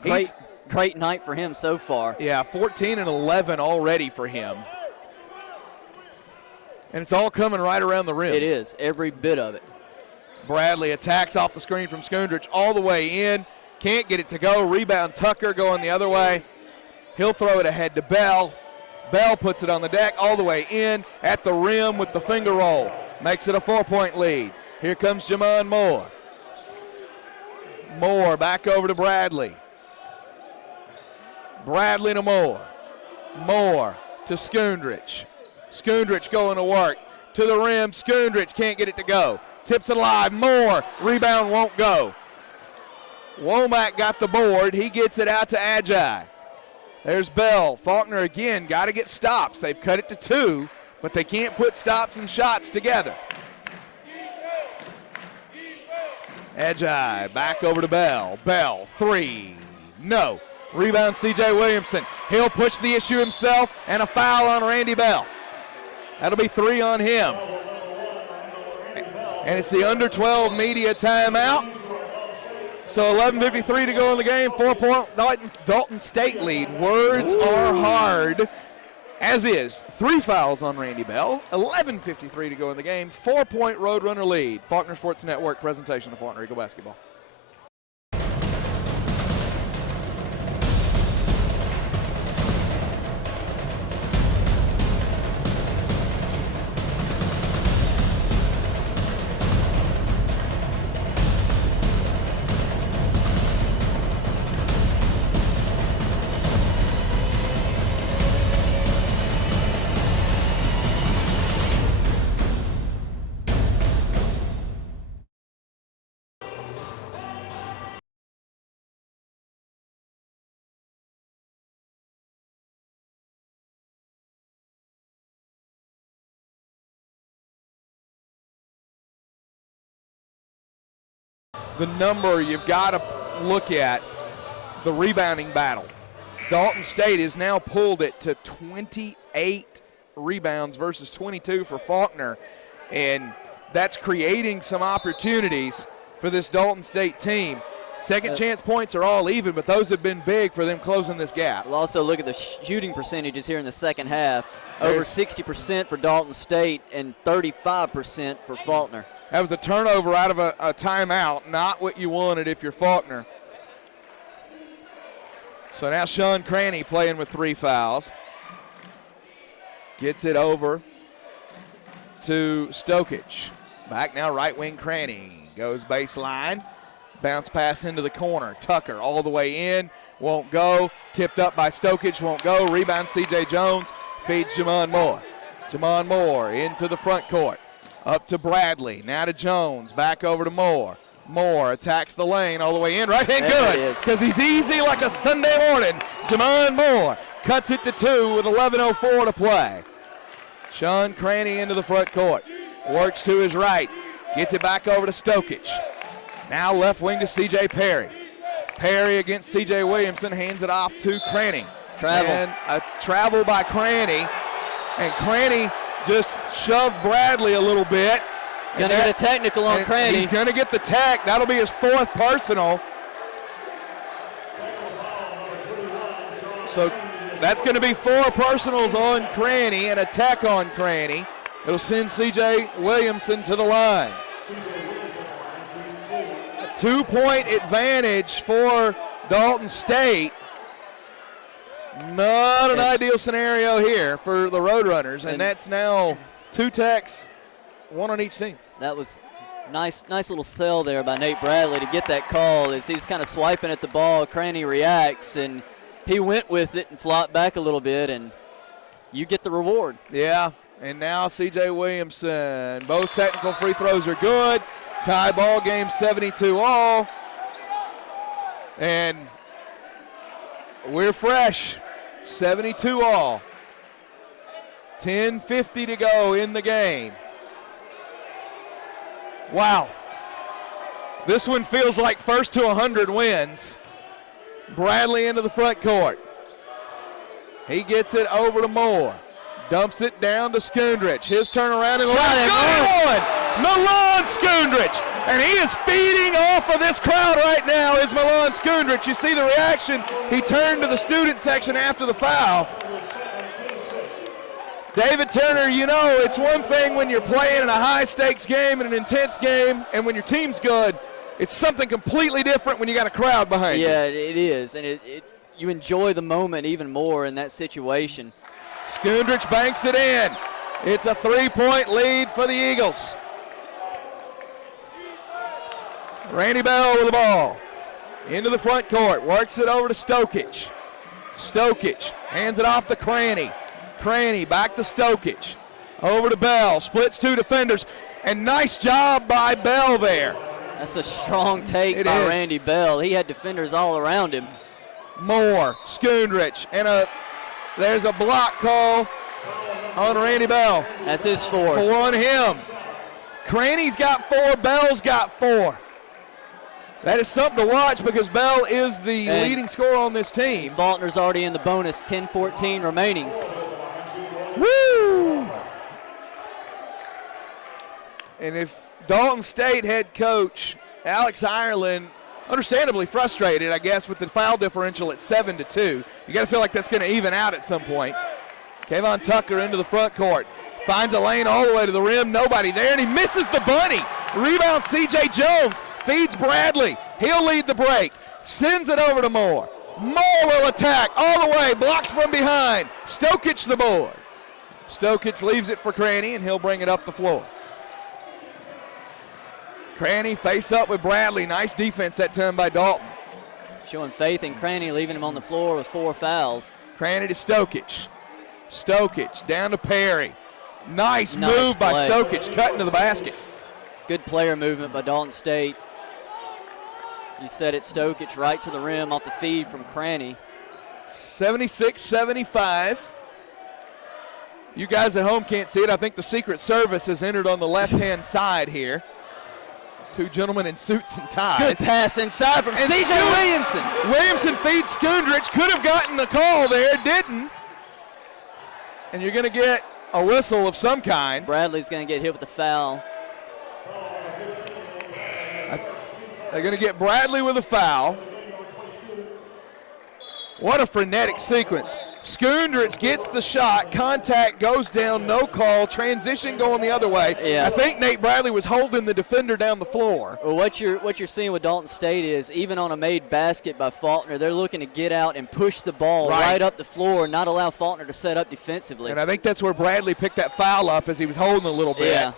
Great night for him so far. Yeah, 14 and 11 already for him. And it's all coming right around the rim. It is, every bit of it. Bradley attacks off the screen from Skundrich all the way in. Can't get it to go. Rebound Tucker going the other way. He'll throw it ahead to Bell. Bell puts it on the deck all the way in at the rim with the finger roll. Makes it a 4-point lead. Here comes Jamon Moore. Moore back over to Bradley. Bradley to Moore. Moore to Skundrich. Skundrich going to work. To the rim. Skundrich can't get it to go. Tips it alive. Moore. Rebound won't go. Womack got the board. He gets it out to Agi. There's Bell. Faulkner again. Got to get stops. They've cut it to 2, but they can't put stops and shots together. Agi back over to Bell. Bell, 3. No. Rebound C.J. Williamson. He'll push the issue himself, and a foul on Randy Bell. That'll be 3 on him. And it's the under 12 media timeout. So 11:53 to go in the game. 4-point Dalton State lead. Words are hard, as is. 3 fouls on Randy Bell. 11:53 to go in the game. 4-point Roadrunner lead. Faulkner Sports Network presentation of Faulkner Eagle basketball. The number you've got to look at, the rebounding battle. Dalton State has now pulled it to 28 rebounds versus 22 for Faulkner, and that's creating some opportunities for this Dalton State team. Second chance points are all even, but those have been big for them closing this gap. We'll also look at the shooting percentages here in the second half. Over 60% for Dalton State and 35% for Faulkner. That was a turnover out of a timeout, not what you wanted if you're Faulkner. So now Sean Cranny playing with 3 fouls. Gets it over to Stokich. Back now, right wing Cranny. Goes baseline. Bounce pass into the corner. Tucker all the way in. Won't go. Tipped up by Stokich. Won't go. Rebound C.J. Jones. Feeds Jamon Moore. Jamon Moore into the front court. Up to Bradley. Now to Jones. Back over to Moore. Moore attacks the lane all the way in. Right hand good. Because he's easy like a Sunday morning. Jamon Moore cuts it to 2 with 11:04 to play. Sean Cranny into the front court. Works to his right. Gets it back over to Stokich. Now left wing to C.J. Perry. Perry against C.J. Williamson. Hands it off to Cranny. Travel. And a travel by Cranny. And Cranny just shoved Bradley a little bit. Going to get a technical on Cranny. He's going to get the tech. That'll be his 4th personal. So that's going to be 4 personals on Cranny and a tech on Cranny. It'll send C.J. Williamson to the line. A 2-point advantage for Dalton State. Not an ideal scenario here for the Roadrunners, and that's now 2 techs, 1 on each team. That was nice little sell there by Nate Bradley to get that call as he was kind of swiping at the ball. Cranny reacts, and he went with it and flopped back a little bit, and you get the reward. Yeah, and now C.J. Williamson. Both technical free throws are good. Tie ball game 72 all. And we're fresh. 72 all. 10:50 to go in the game. Wow. This one feels like first to 100 wins. Bradley into the front court. He gets it over to Moore. Dumps it down to Skundrich. His turnaround and one. Milan Skundrich. And he is feeding off of this crowd right now is Milan Skundrich. You see the reaction. He turned to the student section after the foul. David Turner, you know, it's one thing when you're playing in a high-stakes game and an intense game, and when your team's good, it's something completely different when you got a crowd behind you. Yeah, it is. And you enjoy the moment even more in that situation. Skundrich banks it in. It's a 3-point lead for the Eagles. Randy Bell with the ball. Into the front court, works it over to Stokic. Stokic hands it off to Cranny. Cranny back to Stokic. Over to Bell, splits 2 defenders, and nice job by Bell there. That's a strong take by Randy Bell. He had defenders all around him. Moore, Skundrich, and there's a block call on Randy Bell. That's his 4. 4 on him. Cranny's got 4, Bell's got 4. That is something to watch because Bell is the leading scorer on this team. Faulkner's already in the bonus, 10-14 remaining. Woo! And if Dalton State head coach Alex Ireland, understandably frustrated, I guess, with the foul differential at 7-2, you got to feel like that's going to even out at some point. Kayvon Tucker into the front court. Finds a lane all the way to the rim. Nobody there, and he misses the bunny. Rebound, C.J. Jones. Feeds Bradley. He'll lead the break. Sends it over to Moore. Moore will attack all the way. Blocks from behind. Stokic the board. Stokic leaves it for Cranny, and he'll bring it up the floor. Cranny face up with Bradley. Nice defense that time by Dalton. Showing faith in Cranny, leaving him on the floor with 4 fouls. Cranny to Stokic. Stokic down to Perry. Nice move by Stokic, cutting to the basket. Good player movement by Dalton State. You said it, Stokic right to the rim off the feed from Cranny. 76-75. You guys at home can't see it. I think the Secret Service has entered on the left-hand side here. 2 gentlemen in suits and ties. Good pass inside from C.J. Williamson. Williamson feeds Skundrich. Could have gotten the call there, didn't. And you're going to get a whistle of some kind. Bradley's going to get hit with the foul. They're going to get Bradley with a foul. What a frenetic sequence. Skundrich gets the shot, contact goes down, no call, transition going the other way. Yeah. I think Nate Bradley was holding the defender down the floor. Well, what you're seeing with Dalton State is even on a made basket by Faulkner, they're looking to get out and push the ball right up the floor and not allow Faulkner to set up defensively. And I think that's where Bradley picked that foul up as he was holding a little bit. Yeah.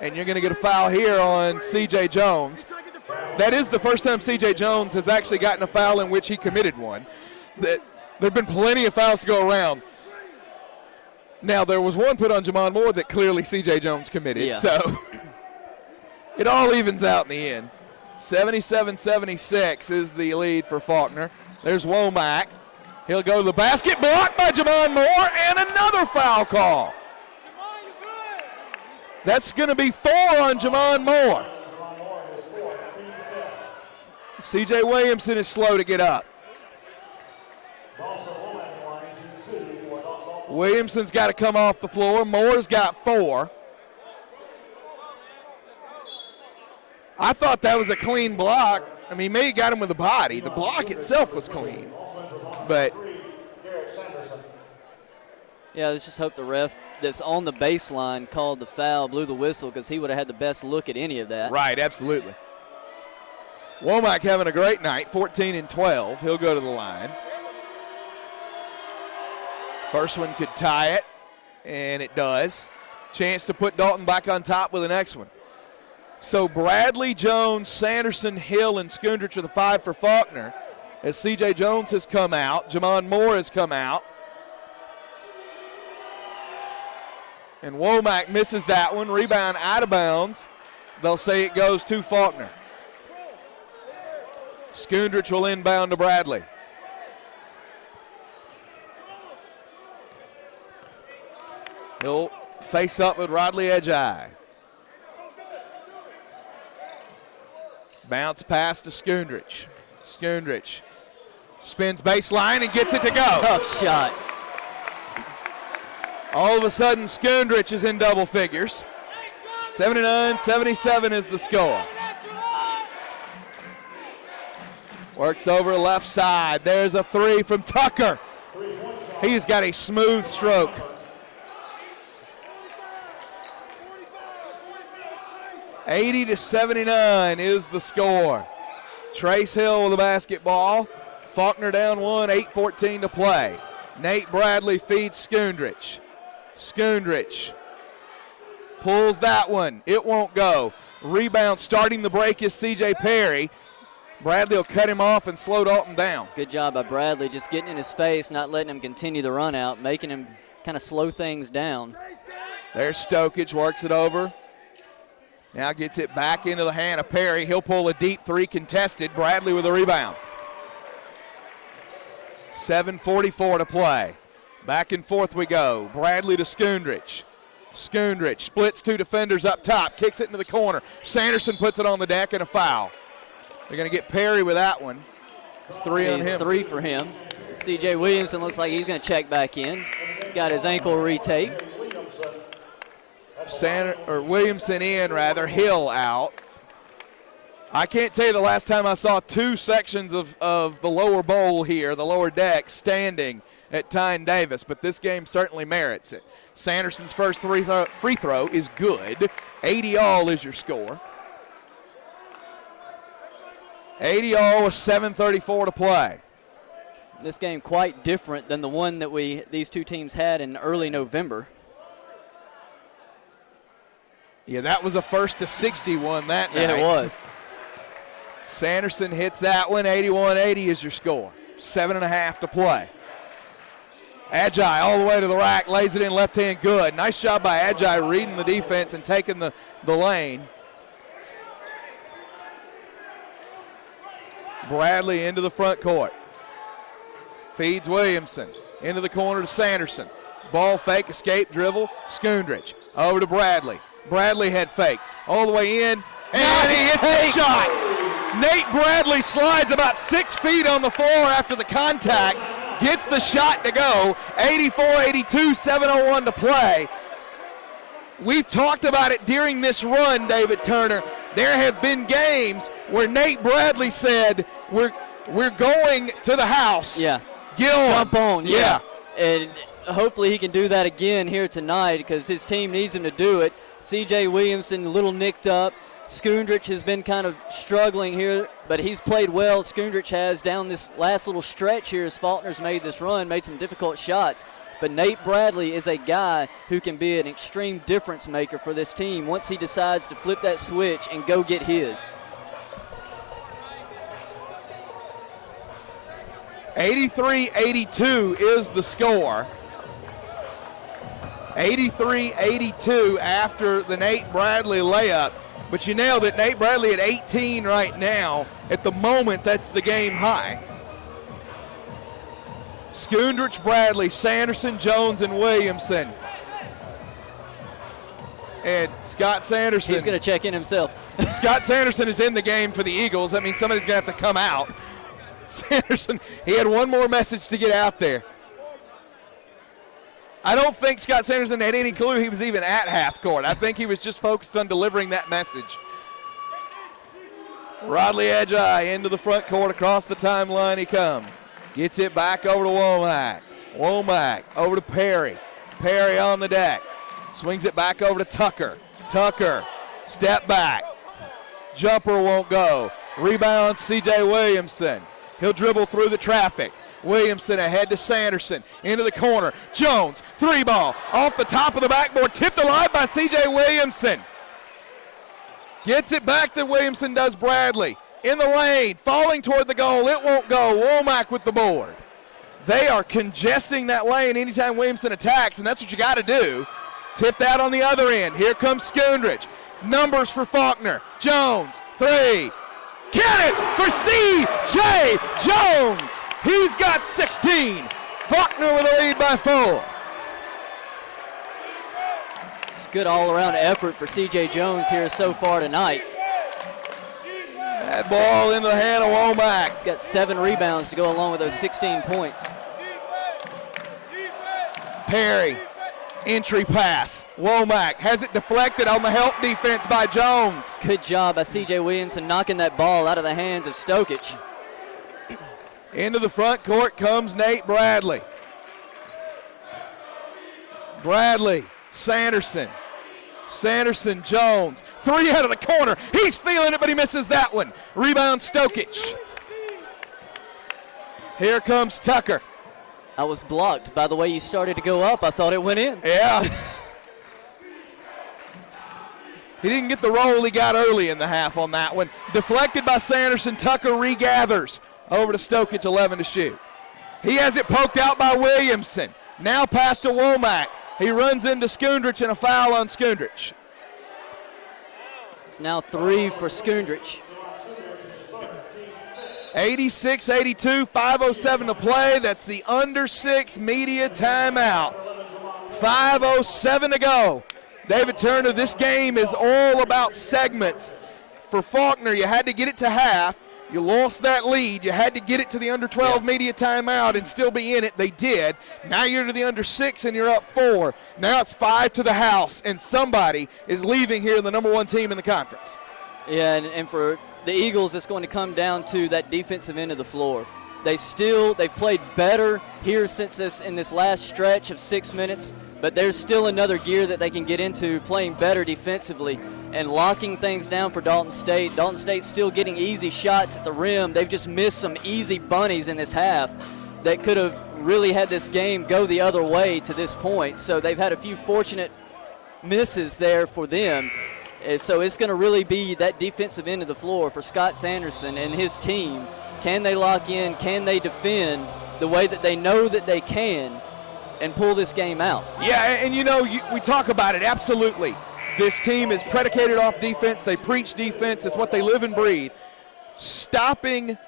And you're going to get a foul here on C.J. Jones. That is the first time C.J. Jones has actually gotten a foul in which he committed one. There have been plenty of fouls to go around. Now, there was one put on Jamon Moore that clearly C.J. Jones committed. So it all evens out in the end. 77-76 is the lead for Faulkner. There's Womack. He'll go to the basket, blocked by Jamon Moore, and another foul call. That's going to be 4 on Jamon Moore. C.J. Williamson is slow to get up. Williamson's got to come off the floor. Moore's got 4. I thought that was a clean block. I mean, maybe got him with the body. The block itself was clean. But yeah, let's just hope the ref that's on the baseline called the foul, blew the whistle, because he would have had the best look at any of that. Right, absolutely. Womack having a great night, 14 and 12. He'll go to the line. First one could tie it, and it does. Chance to put Dalton back on top with the next one. So Bradley, Jones, Sanderson, Hill, and Skundrich are the 5 for Faulkner. As C.J. Jones has come out, Jamon Moore has come out. And Womack misses that one. Rebound out of bounds. They'll say it goes to Faulkner. Skundrich will inbound to Bradley. He'll face up with Rodley Edgeye. Bounce pass to Skundrich. Skundrich spins baseline and gets it to go. Tough shot. All of a sudden, Skundrich is in double figures. 79-77 is the score. Works over left side. There's a 3 from Tucker. He's got a smooth stroke. $80-79 is the score. Trace Hill with the basketball. Faulkner down 1, 8:14 to play. Nate Bradley feeds Skundrich. Skundrich pulls that one. It won't go. Rebound starting the break is C.J. Perry. Bradley will cut him off and slow Dalton down. Good job by Bradley, just getting in his face, not letting him continue the run out, making him kind of slow things down. There's Stokich, works it over. Now gets it back into the hand of Perry. He'll pull a deep three contested. Bradley with a rebound. 7:44 to play. Back and forth we go. Bradley to Skundrich. Skundrich splits two defenders up top, kicks it into the corner. Sanderson puts it on the deck and a foul. They're going to get Perry with that one. It's 3 on him. 3 for him. C.J. Williamson looks like he's going to check back in. Got his ankle retaped. Williamson in, rather. Hill out. I can't tell you the last time I saw two sections of the lower bowl here, the lower deck, standing at Tine Davis, but this game certainly merits it. Sanderson's first free throw is good. 80-all is your score. 80-all with 7:34 to play. This game quite different than the one that these two teams had in early November. Yeah, that was a 1st-to-61 that night. Yeah, it was. Sanderson hits that one. 81-80 is your score. 7.5 to play. Agi all the way to the rack, lays it in left hand, good. Nice job by Agi reading the defense and taking the lane. Bradley into the front court. Feeds Williamson. Into the corner to Sanderson. Ball fake, escape, dribble. Skundrich. Over to Bradley. Bradley head fake. All the way in. And he hits the shot. Nate Bradley slides about 6 feet on the floor after the contact. Gets the shot to go. 84-82, 7:01 to play. We've talked about it during this run, David Turner. There have been games where Nate Bradley said, we're going to the house. Yeah. Get on. Jump on. Yeah. And hopefully he can do that again here tonight because his team needs him to do it. C.J. Williamson a little nicked up. Skundrich has been kind of struggling here, but he's played well. Skundrich has down this last little stretch here as Faulkner's made this run, made some difficult shots. But Nate Bradley is a guy who can be an extreme difference maker for this team once he decides to flip that switch and go get his. 83-82 is the score. 83-82 after the Nate Bradley layup. But you nailed it. Nate Bradley at 18 right now. At the moment, that's the game high. Skundrich, Bradley, Sanderson, Jones, and Williamson. And Scott Sanderson. He's going to check in himself. Scott Sanderson is in the game for the Eagles. That means somebody's going to have to come out. Sanderson, he had one more message to get out there. I don't think Scott Sanderson had any clue he was even at half court. I think he was just focused on delivering that message. Rodley Agi into the front court, across the timeline he comes. Gets it back over to Womack. Womack over to Perry. Perry on the deck. Swings it back over to Tucker. Tucker, step back. Jumper won't go. Rebound, C.J. Williamson. He'll dribble through the traffic. Williamson ahead to Sanderson, into the corner. Jones, 3-ball, off the top of the backboard, tipped alive by C.J. Williamson. Gets it back to Williamson, does Bradley. In the lane, falling toward the goal, it won't go. Womack with the board. They are congesting that lane anytime Williamson attacks, and that's what you got to do. Tipped out on the other end. Here comes Skundrich. Numbers for Faulkner. Jones, 3. Get it for C.J. Jones. He's got 16. Faulkner with a lead by 4. It's good all-around effort for C.J. Jones here so far tonight. That ball into the hand of Womack. He's got 7 rebounds to go along with those 16 points. Perry, entry pass. Womack has it deflected on the help defense by Jones. Good job by C.J. Williamson knocking that ball out of the hands of Stokich. Into the front court comes Nate Bradley. Bradley, Sanderson. Sanderson, Jones. 3 out of the corner. He's feeling it, but he misses that one. Rebound, Stokich. Here comes Tucker. I was blocked by the way you started to go up. I thought it went in. Yeah. He didn't get the roll he got early in the half on that one. Deflected by Sanderson. Tucker regathers over to Stokic, 11 to shoot. He has it poked out by Williamson. Now pass to Womack. He runs into Skundrich and a foul on Skundrich. It's now 3 for Skundrich. 86-82, 5:07 to play. That's the under 6 media timeout. 5:07 to go. David Turner, this game is all about segments. For Faulkner, you had to get it to half. You lost that lead. You had to get it to the under 12 media timeout and still be in it. They did. Now you're to the under 6 and you're up 4. Now it's 5 to the house, and somebody is leaving here, the number 1 team in the conference. Yeah, and for the Eagles, it's going to come down to that defensive end of the floor. They've played better here in this last stretch of 6 minutes, but there's still another gear that they can get into, playing better defensively and locking things down for Dalton State. Dalton State's still getting easy shots at the rim. They've just missed some easy bunnies in this half that could have really had this game go the other way to this point. So they've had a few fortunate misses there for them. So it's going to really be that defensive end of the floor for Scott Sanderson and his team. Can they lock in? Can they defend the way that they know that they can and pull this game out? Yeah, and we talk about it, absolutely. This team is predicated off defense. They preach defense. It's what they live and breathe. Stopping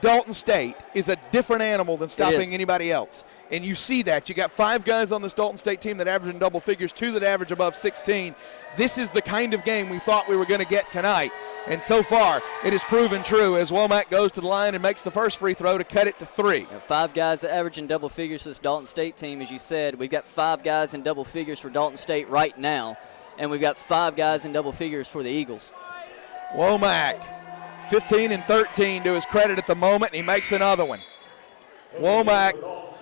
Dalton State is a different animal than stopping anybody else. And you see that. You got 5 guys on this Dalton State team that average in double figures, 2 that average above 16. This is the kind of game we thought we were going to get tonight. And so far, it has proven true as Womack goes to the line and makes the first free throw to cut it to 3. 5 guys that average in double figures for this Dalton State team, as you said. We've got 5 guys in double figures for Dalton State right now, and we've got 5 guys in double figures for the Eagles. Womack, 15 and 13 to his credit at the moment, and he makes another one. Womack,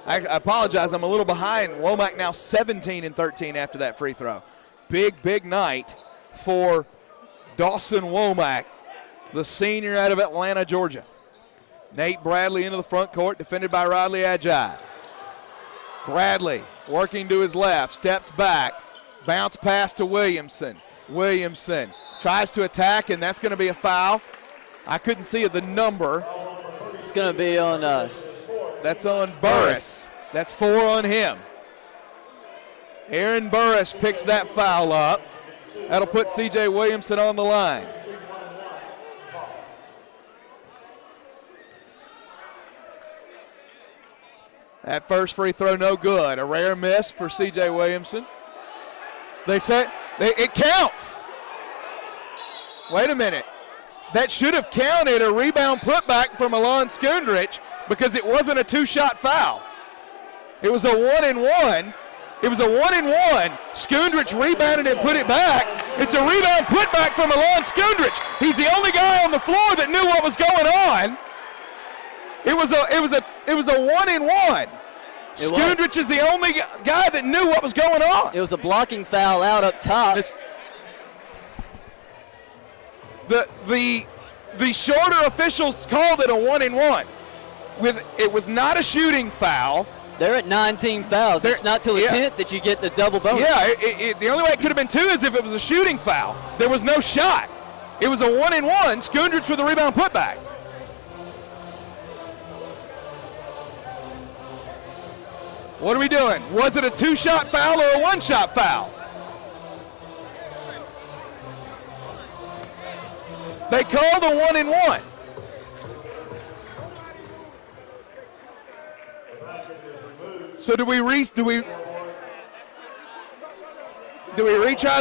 I apologize, I'm a little behind. Womack now 17 and 13 after that free throw. Big night for Dawson Womack, the senior out of Atlanta, Georgia. Nate Bradley into the front court, defended by Riley Adjai. Bradley working to his left, steps back, bounce pass to Williamson. Williamson tries to attack, and that's going to be a foul. I couldn't see the number. It's going to be on. That's on Burris. That's 4 on him. Aaron Burris picks that foul up. That'll put C.J. Williamson on the line. That first free throw no good. A rare miss for C.J. Williamson. They said it counts. Wait a minute. That should have counted a rebound putback from Alon Skundrich because it wasn't a 2-shot foul. It was a 1-and-1. It was a 1-and-1. Skundrich rebounded and put it back. It's a rebound putback from Alon Skundrich. He's the only guy on the floor that knew what was going on. It was a 1-and-1. Skundrich is the only guy that knew what was going on. It was a blocking foul out up top. The shorter officials called it a 1-and-1. It was not a shooting foul. They're at 19 fouls. It's not till the 10th that you get the double bonus. Yeah, the only way it could have been 2 is if it was a shooting foul. There was no shot. It was a 1-and-1. Skundrich with a rebound putback. What are we doing? Was it a 2-shot foul or a 1-shot foul? They called a 1-and-1. So do we retry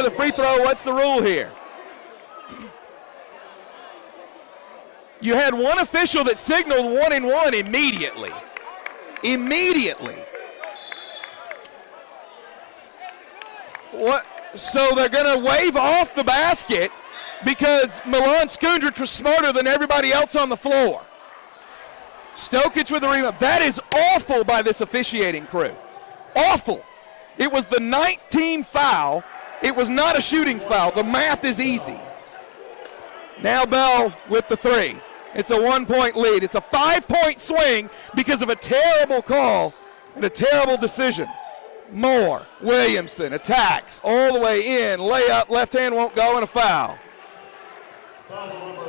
the free throw? What's the rule here? You had one official that signaled 1-and-1 immediately. Immediately. What? So they're going to wave off the basket because Milan Skundrich was smarter than everybody else on the floor. Stokic with the rebound. That is awful by this officiating crew. Awful. It was the 19th foul. It was not a shooting foul. The math is easy. Now Bell with the 3. It's a 1-point lead. It's a 5-point swing because of a terrible call and a terrible decision. Moore, Williamson attacks all the way in. Layup, left hand won't go, and a foul.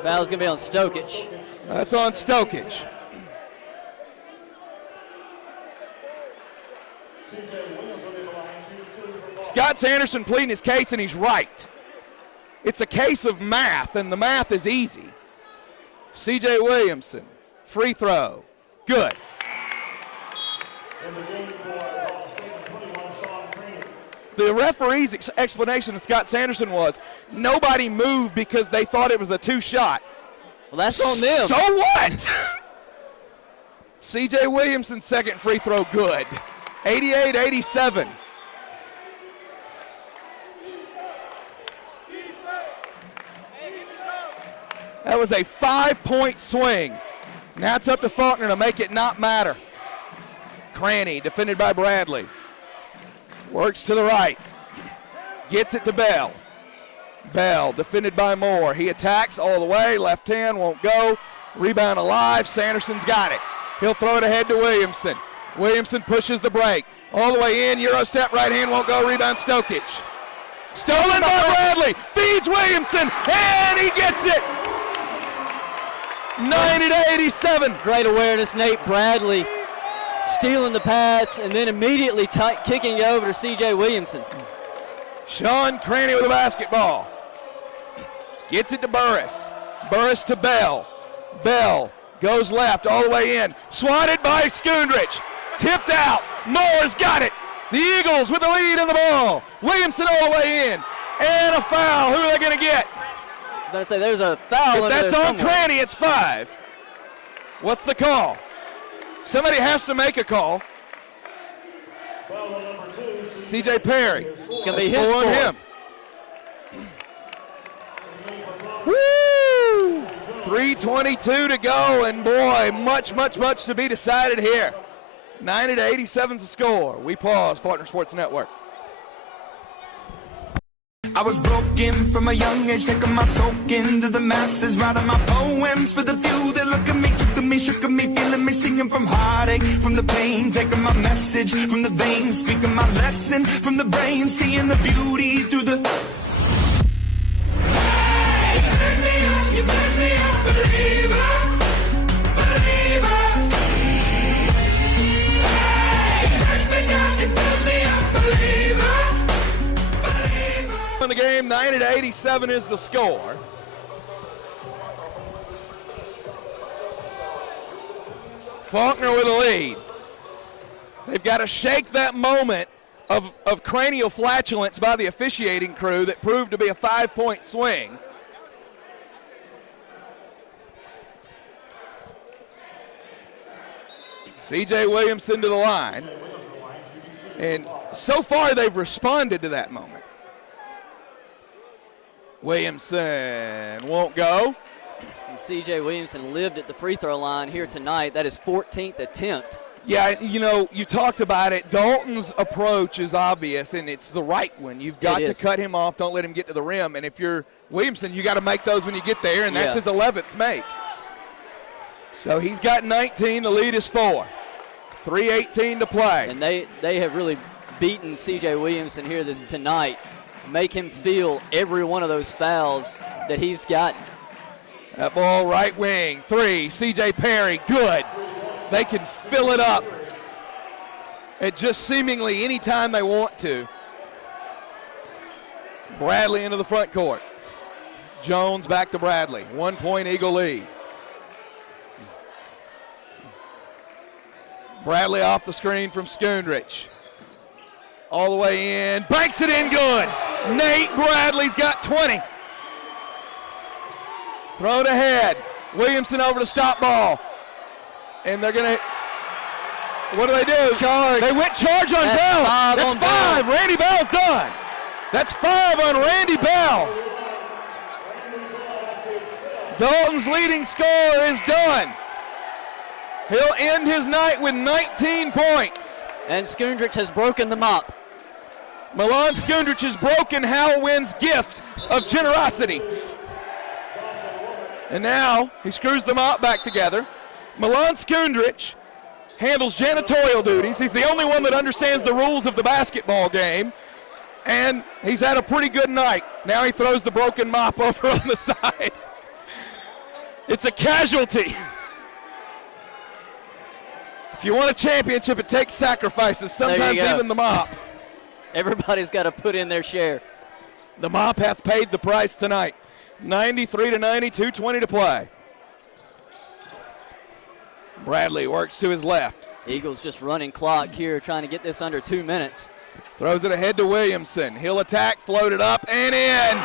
Foul's going to be on Stokich. That's on Stokich. Scott Sanderson pleading his case, and he's right. It's a case of math, and the math is easy. C.J. Williamson, free throw, good. The referee's explanation of Scott Sanderson was nobody moved because they thought it was a 2-shot. Well, that's on them. So what? C.J. Williamson's second free throw, good. 88-87. That was a 5-point swing. Now it's up to Faulkner to make it not matter. Cranny, defended by Bradley. Works to the right. Gets it to Bell. Bell, defended by Moore. He attacks all the way. Left hand won't go. Rebound alive. Sanderson's got it. He'll throw it ahead to Williamson. Williamson pushes the break. All the way in. Euro step, right hand won't go. Rebound Stokich. Stolen by Bradley. Feeds Williamson. And he gets it. 90-87. Great awareness, Nate Bradley stealing the pass and then immediately kicking it over to C.J. Williamson. Sean Cranny with the basketball. Gets it to Burris. Burris to Bell. Bell goes left all the way in. Swatted by Skundrich. Tipped out. Moore's got it. The Eagles with the lead in the ball. Williamson all the way in. And a foul. Who are they going to get? I was going to say, there's a foul. If that's on Cranny, it's 5. What's the call? Somebody has to make a call. C.J. Perry. It's going to be his on score. him. Woo! 3:22 to go, and boy, much to be decided here. 90-87 is the score. We pause. Faulkner Sports Network. I was broken from a young age, taking my soak into the masses, writing my poems for the few that look at me, took at me, shook at me, feeling me, singing from heartache, from the pain, taking my message from the veins, speaking my lesson from the brain, seeing the beauty through the... Hey, you turn me up, believer, believer. Hey, you turn me up, believer. In the game, 90-87 is the score. Faulkner with a lead. They've got to shake that moment of cranial flatulence by the officiating crew that proved to be a 5-point swing. C.J. Williamson to the line. And so far they've responded to that moment. Williamson won't go. And C.J. Williamson lived at the free throw line here tonight. That is 14th attempt. Yeah, you know, you talked about it. Dalton's approach is obvious, and it's the right one. You've got to cut him off. Don't let him get to the rim. And if you're Williamson, you got to make those when you get there, and that's his 11th make. So he's got 19. The lead is 4. 3:18 to play. And they have really beaten C.J. Williamson here tonight. Make him feel every one of those fouls that he's gotten. That ball right wing, 3, C.J. Perry, good. They can fill it up at just seemingly any time they want to. Bradley into the front court. Jones back to Bradley. 1-point Eagle lead. Bradley off the screen from Skundrich. All the way in, banks it in good. Nate Bradley's got 20. Throw it ahead. Williamson over to stop ball. And they're going to, what do? Charge. They went charge on Bell. That's 5. Bell. Randy Bell's done. That's 5 on Randy Bell. Dalton's leading scorer is done. He'll end his night with 19 points. And Skundrich has broken the mop. Milan Skundrich has broken Hal Wynn's gift of generosity. And now he screws them up back together. Milan Skundrich handles janitorial duties. He's the only one that understands the rules of the basketball game. And he's had a pretty good night. Now he throws the broken mop over on the side. It's a casualty. If you want a championship, it takes sacrifices, sometimes even the mop. Everybody's got to put in their share. The mop hath paid the price tonight. 93-92, 20 to play. Bradley works to his left. Eagles just running clock here, trying to get this under 2 minutes. Throws it ahead to Williamson. He'll attack, float it up, and in.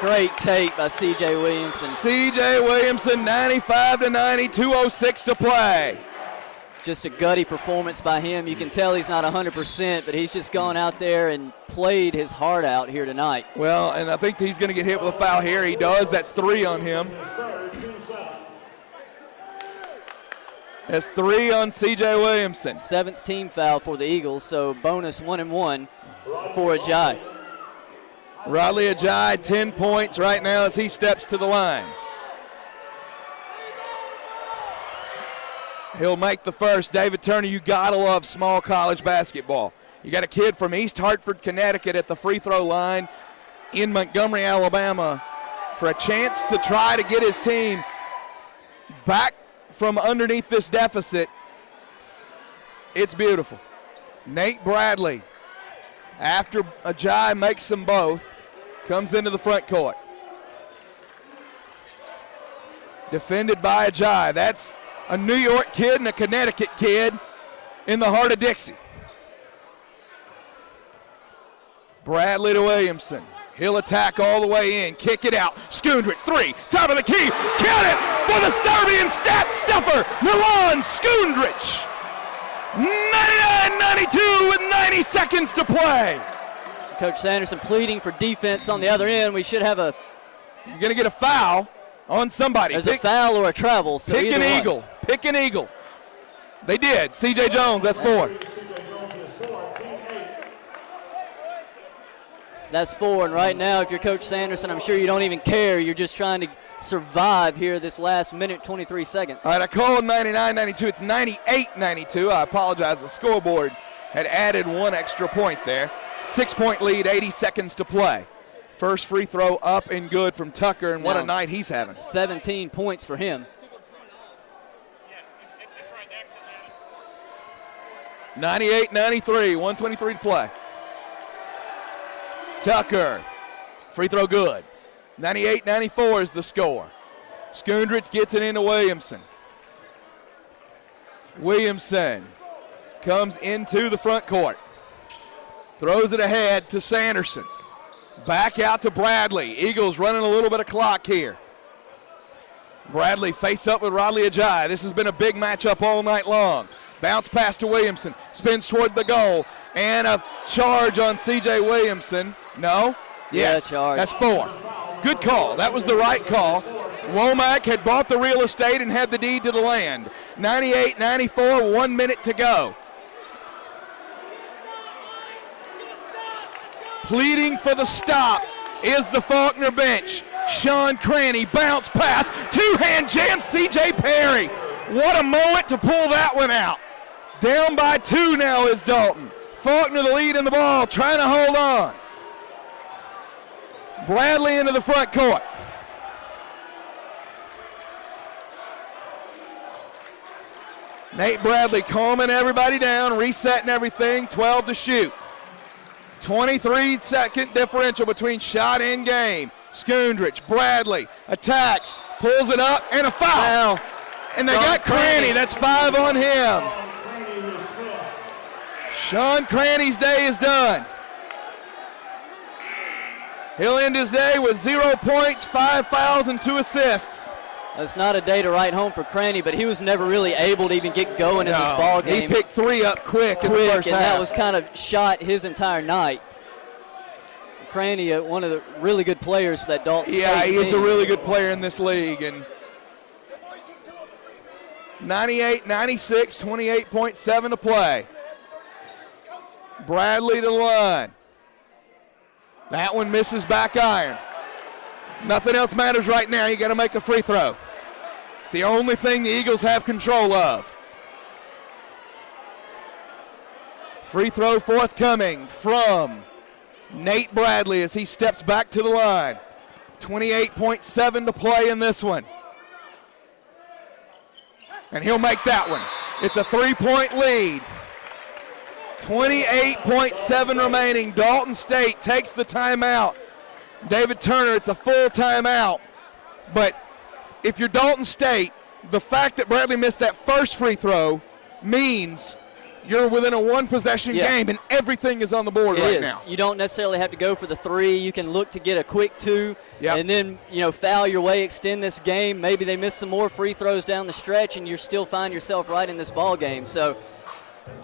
Great take by C.J. Williamson. C.J. Williamson, 95-90, 2:06 to play. Just a gutty performance by him. You can tell he's not 100%, but he's just gone out there and played his heart out here tonight. Well, and I think he's going to get hit with a foul here. He does. That's 3 on him. That's 3 on C.J. Williamson. 7th team foul for the Eagles, so bonus 1-and-1 for Ajayi. Riley Ajayi, 10 points right now as he steps to the line. He'll make the first. David Turner, you gotta love small college basketball. You got a kid from East Hartford, Connecticut at the free throw line in Montgomery, Alabama for a chance to try to get his team back from underneath this deficit. It's beautiful. Nate Bradley, after Ajayi makes them both, comes into the front court. Defended by Ajayi. That's a New York kid and a Connecticut kid in the heart of Dixie. Bradley to Williamson. He'll attack all the way in. Kick it out. Skundrich, 3. Top of the key. Count it for the Serbian stat stuffer, Milan Skundrich. 99-92 with 90 seconds to play. Coach Sanderson pleading for defense on the other end. We should have a... You're going to get a foul on somebody. There's a foul or a travel. So pick an eagle. Pick an eagle. They did. C.J. Jones, that's 4. That's 4, and right now, if you're Coach Sanderson, I'm sure you don't even care. You're just trying to survive here this last minute, 23 seconds. All right, I called 99-92. It's 98-92. I apologize. The scoreboard had added 1 extra point there. 6-point lead, 80 seconds to play. First free throw up and good from Tucker, and what a night he's having. 17 points for him. 98-93, 1:23 to play. Tucker, free throw good. 98-94 is the score. Skundrich gets it into Williamson. Williamson comes into the front court. Throws it ahead to Sanderson. Back out to Bradley. Eagles running a little bit of clock here. Bradley face up with Riley Ajayi. This has been a big matchup all night long. Bounce pass to Williamson. Spins toward the goal. And a charge on C.J. Williamson. No? Yes. Yeah, charge. That's 4. Good call. That was the right call. Womack had bought the real estate and had the deed to the land. 98-94, 1 minute to go. Pleading for the stop is the Faulkner bench. Sean Cranny, bounce pass, 2-hand jam, C.J. Perry. What a moment to pull that one out. Down by 2 now is Dalton. Faulkner the lead in the ball, trying to hold on. Bradley into the front court. Nate Bradley calming everybody down, resetting everything, 12 to shoot. 23-second differential between shot and game. Skundrich, Bradley, attacks, pulls it up, and a foul. And they got Cranny. That's 5 on him. Sean Cranny's day is done. He'll end his day with 0 points, 5 fouls, and 2 assists. That's not a day to write home for Cranny, but he was never really able to even get going in this ball game. He picked 3 up quick in the first half. And that was kind of shot his entire night. Cranny, one of the really good players for that Dalton State he is a team. really good player in this league. And 98-96, 28.7 to play. Bradley to the line. That one misses back iron. Nothing else matters right now. You got to make a free throw. It's the only thing the Eagles have control of. Free throw forthcoming from Nate Bradley as he steps back to the line. 28.7 to play in this one. And he'll make that one. It's a 3-point lead. 28.7 remaining. Dalton State takes the timeout. David Turner, it's a full timeout. But if you're Dalton State, the fact that Bradley missed that first free throw means you're within a one-possession game, and everything is on the board right now. You don't necessarily have to go for the three. You can look to get a quick two, and then foul your way, extend this game. Maybe they miss some more free throws down the stretch, and you still find yourself right in this ball game. So,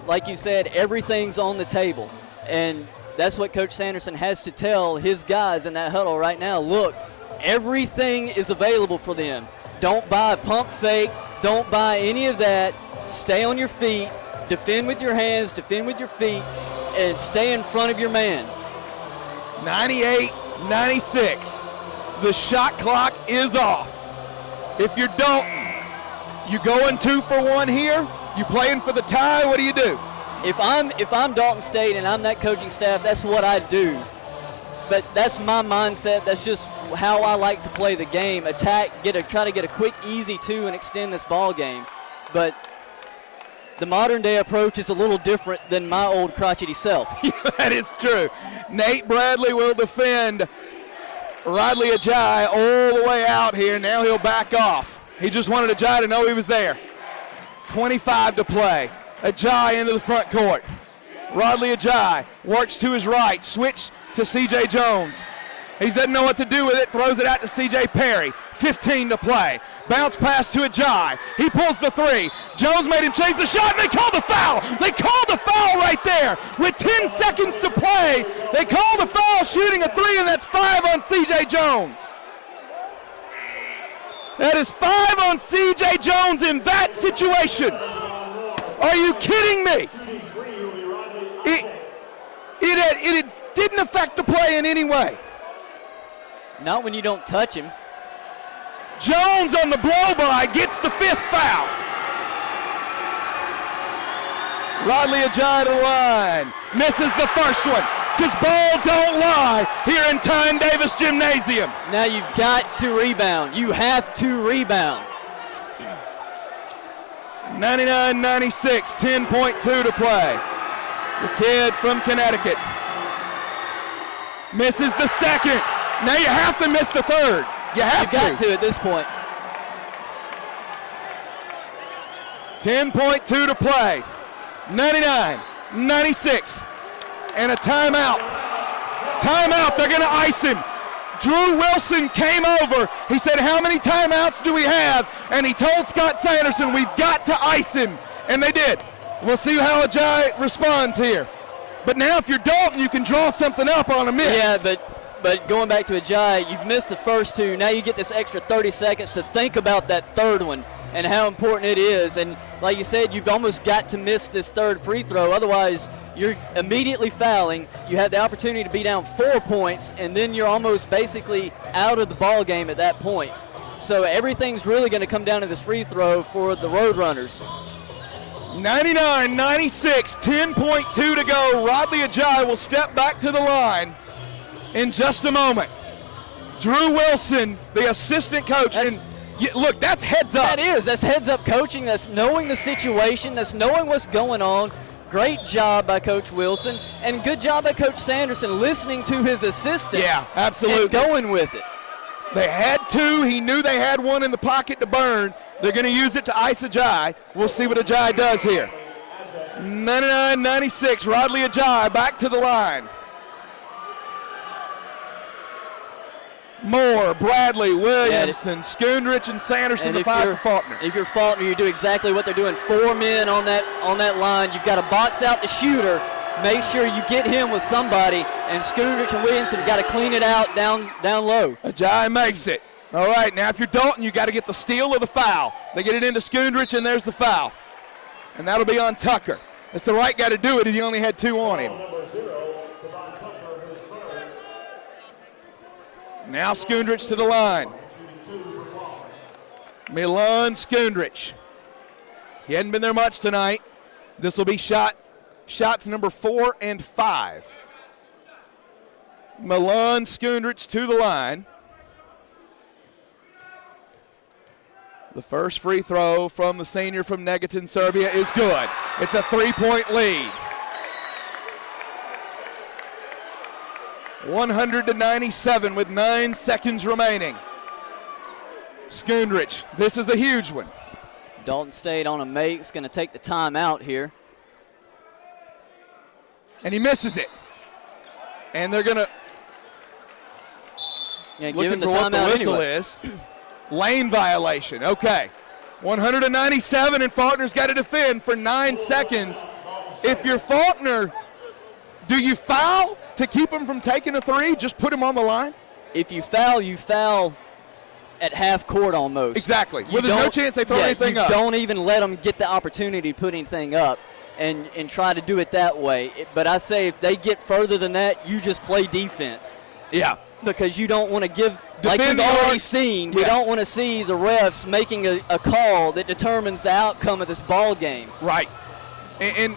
like you said, everything's on the table, and that's what Coach Sanderson has to tell his guys in that huddle right now. Look, everything is available for them. Don't buy a pump fake. Don't buy any of that. Stay on your feet. Defend with your hands, defend with your feet, and stay in front of your man. 98-96. The shot clock is off. If you're Dalton, you going 2 for 1 here? You playing for the tie? What do you do? If I'm Dalton State and I'm that coaching staff, that's what I do. But that's my mindset. That's just how I like to play the game. Attack, try to get a quick, easy two and extend this ball game. But the modern day approach is a little different than my old crotchety self. That is true. Nate Bradley will defend Riley Ajayi all the way out here. Now he'll back off. He just wanted Ajayi to know he was there. 25 to play. Ajayi into the front court. Riley Ajayi works to his right. Switch to C.J. Jones. He doesn't know what to do with it. Throws it out to C.J. Perry. 15 to play. Bounce pass to Ajayi. He pulls the three. Jones made him change the shot, and they called the foul. They called the foul right there. With 10 seconds to play, they called the foul, shooting a three, and that's 5 on C.J. Jones. That is 5 on C.J. Jones in that situation. Are you kidding me? It didn't affect the play in any way. Not when you don't touch him. Jones on the blow-by gets the 5th foul. Riley Ajayi to the line. Misses the first one. Because ball don't lie here in Tine Davis Gymnasium. Now you've got to rebound. You have to rebound. 99-96, 10.2 to play. The kid from Connecticut misses the second. Now you have to miss the third. You've got to at this point. 10.2 to play. 99-96. And a timeout. Timeout. They're going to ice him. Drew Wilson came over. He said, how many timeouts do we have? And he told Scott Sanderson, we've got to ice him. And they did. We'll see how Ajayi responds here. But now if you're Dalton, you can draw something up on a miss. Yeah, but going back to Ajayi, you've missed the first two. Now you get this extra 30 seconds to think about that third one and how important it is. And like you said, you've almost got to miss this third free throw. Otherwise, you're immediately fouling. You have the opportunity to be down 4 points, and then you're almost basically out of the ball game at that point. So everything's really going to come down to this free throw for the Roadrunners. 99-96, 10.2 to go. Riley Ajayi will step back to the line in just a moment. Drew Wilson, the assistant coach, and look, that's heads up. That's heads up coaching. That's knowing the situation. That's knowing what's going on. Great job by Coach Wilson, and good job by Coach Sanderson listening to his assistant. Yeah, absolutely. And going with it. They had two. He knew they had one in the pocket to burn. They're going to use it to ice Ajayi. We'll see what Ajayi does here. 99-96, Riley Ajayi back to the line. Moore, Bradley, Williamson, Schoonrich, and Sanderson to 5 for Faulkner. If you're Faulkner, you do exactly what they're doing. 4 men on that line. You've got to box out the shooter. Make sure you get him with somebody, and Schoonrich and Williamson got to clean it out down low. Ajayi makes it. All right, now if you're Dalton, you got to get the steal or the foul. They get it into Schoonrich, and there's the foul. And that'll be on Tucker. That's the right guy to do it, and he only had 2 on him. Now Skundrich to the line. Milan Skundrich. He hadn't been there much tonight. This will be shots number 4 and 5. Milan Skundrich to the line. The first free throw from the senior from Negotin, Serbia is good. It's a 3-point lead. 100-97 with 9 seconds remaining. Skundrich, this is a huge one. Dalton State on a make. Is going to take the timeout here. And he misses it. And they're going to looking for what the whistle is. Lane violation. Okay. 197, and Faulkner's got to defend for 9 seconds. If you're Faulkner, do you foul to keep him from taking a three? Just put him on the line? If you foul at half court almost. Exactly. Well, there's no chance they throw anything up. Don't even let them get the opportunity to put anything up and try to do it that way. But I say if they get further than that, you just play defense. Yeah. Because you don't want to give, like we've already seen, we don't want to see the refs making a call that determines the outcome of this ball game. Right. And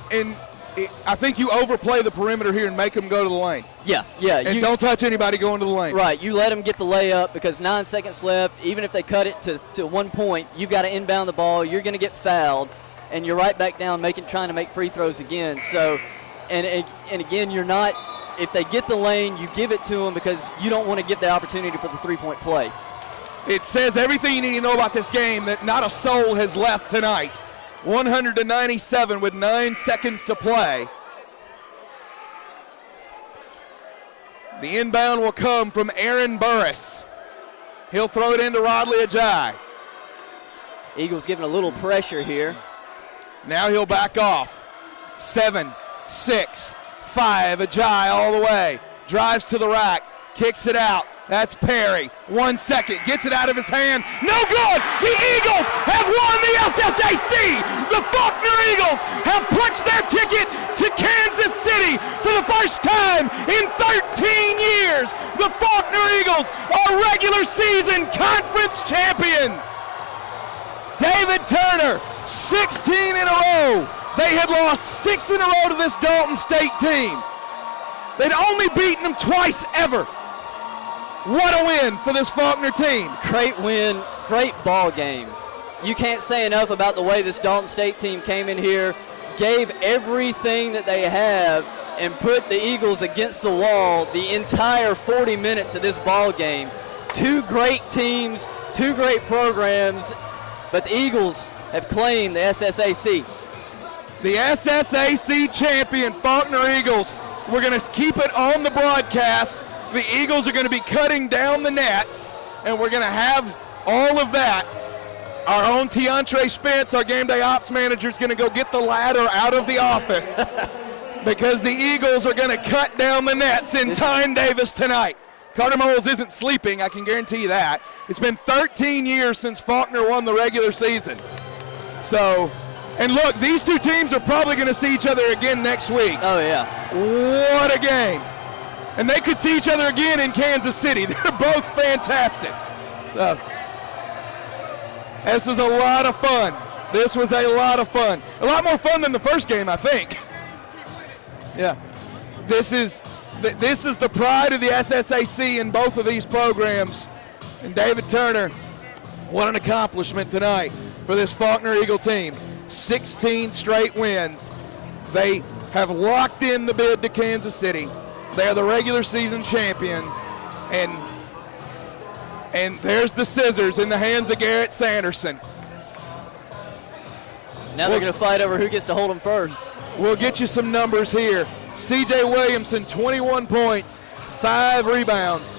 I think you overplay the perimeter here and make them go to the lane. Yeah. And don't touch anybody going to the lane. Right. You let them get the layup because 9 seconds left. Even if they cut it to 1 point, you've got to inbound the ball. You're going to get fouled, and you're right back down trying to make free throws again. So, and again, you're not. If they get the lane, you give it to them because you don't want to give the opportunity for the 3-point play. It says everything you need to know about this game that not a soul has left tonight. 100-97 with 9 seconds to play. The inbound will come from Aaron Burris. He'll throw it into Rodley Ajayi. Eagles giving a little pressure here. Now he'll back off. 7, 6, 5, Ajayi all the way. Drives to the rack, kicks it out. That's Perry. 1 second, gets it out of his hand. No good! The Eagles have won the SSAC! The Faulkner Eagles have punched their ticket to Kansas City for the first time in 13 years. The Faulkner Eagles are regular season conference champions. David Turner, 16 in a row. They had lost 6 in a row to this Dalton State team. They'd only beaten them twice ever. What a win for this Faulkner team. Great win, great ball game. You can't say enough about the way this Dalton State team came in here, gave everything that they have, and put the Eagles against the wall the entire 40 minutes of this ball game. 2 great teams, 2 great programs, but the Eagles have claimed the SSAC. The SSAC champion, Faulkner Eagles. We're going to keep it on the broadcast. The Eagles are going to be cutting down the nets, and we're going to have all of that. Our own Tiantre Spence, our game day ops manager, is going to go get the ladder out of the office because the Eagles are going to cut down the nets in Tine Davis tonight. Carter Moles isn't sleeping, I can guarantee you that. It's been 13 years since Faulkner won the regular season. So, and look, these 2 teams are probably going to see each other again next week. Oh, yeah. What a game. And they could see each other again in Kansas City. They're both fantastic. This was a lot of fun. This was a lot of fun. A lot more fun than the first game, I think. Yeah. This is the pride of the SSAC in both of these programs. And David Turner, what an accomplishment tonight for this Faulkner Eagle team. 16 straight wins. They have locked in the bid to Kansas City. They are the regular season champions. And there's the scissors in the hands of Garrett Sanderson. Now they're going to fight over who gets to hold them first. We'll get you some numbers here. C.J. Williamson, 21 points, 5 rebounds.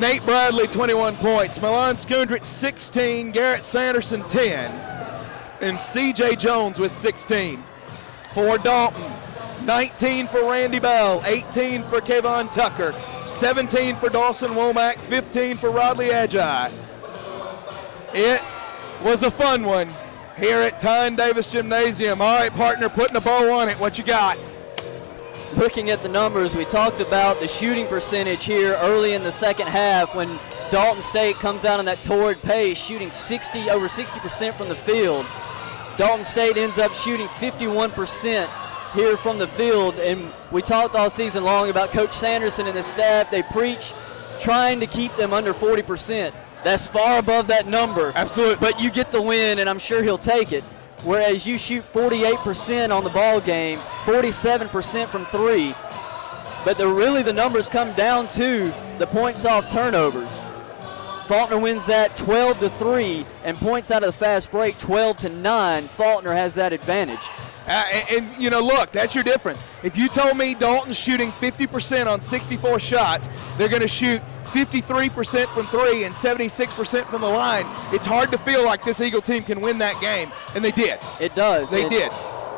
Nate Bradley, 21 points. Milan Skundrich, 16. Garrett Sanderson, 10. And C.J. Jones with 16. For Dalton, 19 for Randy Bell, 18 for Kayvon Tucker, 17 for Dawson Womack, 15 for Rodley Ajayi. It was a fun one here at Tine Davis Gymnasium. All right, partner, putting a bow on it. What you got? looking at the numbers, we talked about the shooting percentage here early in the second half when Dalton State comes out in that torrid pace, shooting over 60% from the field. Dalton State ends up shooting 51% here from the field, and we talked all season long about Coach Sanderson and his staff. They preach trying to keep them under 40%. That's far above that number. Absolutely. But you get the win, and I'm sure he'll take it. Whereas you shoot 48% on the ball game, 47% from three. But really the numbers come down to the points off turnovers. Faulkner wins that 12-3, and points out of the fast break 12-9. Faulkner has that advantage. And look, that's your difference. If you told me Dalton's shooting 50% on 64 shots, they're going to shoot 53% from three and 76% from the line, it's hard to feel like this Eagle team can win that game, and they did. It does. They did.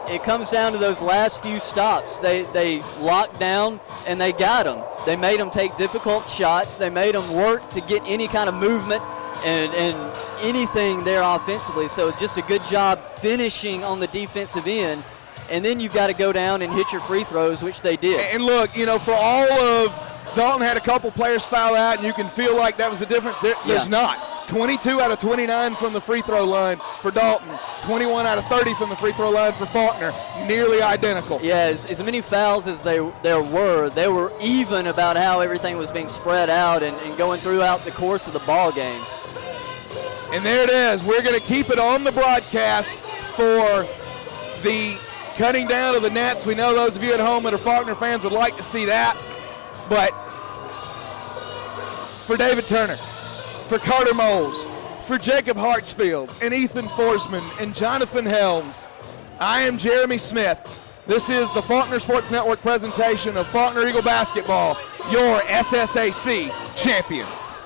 It comes down to those last few stops. They locked down, and they got them. They made them take difficult shots. They made them work to get any kind of movement and anything there offensively. So just a good job finishing on the defensive end. And then you've got to go down and hit your free throws, which they did. And look, for all of Dalton had a couple players foul out, and you can feel like that was the difference. There's not. 22 out of 29 from the free throw line for Dalton. 21 out of 30 from the free throw line for Faulkner. Nearly identical. Yeah, as many fouls as there were, they were even about how everything was being spread out and going throughout the course of the ball game. And there it is. We're going to keep it on the broadcast for the cutting down of the nets. We know those of you at home that are Faulkner fans would like to see that. But for David Turner, for Carter Moles, for Jacob Hartsfield and Ethan Forsman and Jonathan Helms, I am Jeremy Smith. This is the Faulkner Sports Network presentation of Faulkner Eagle Basketball, your SSAC champions.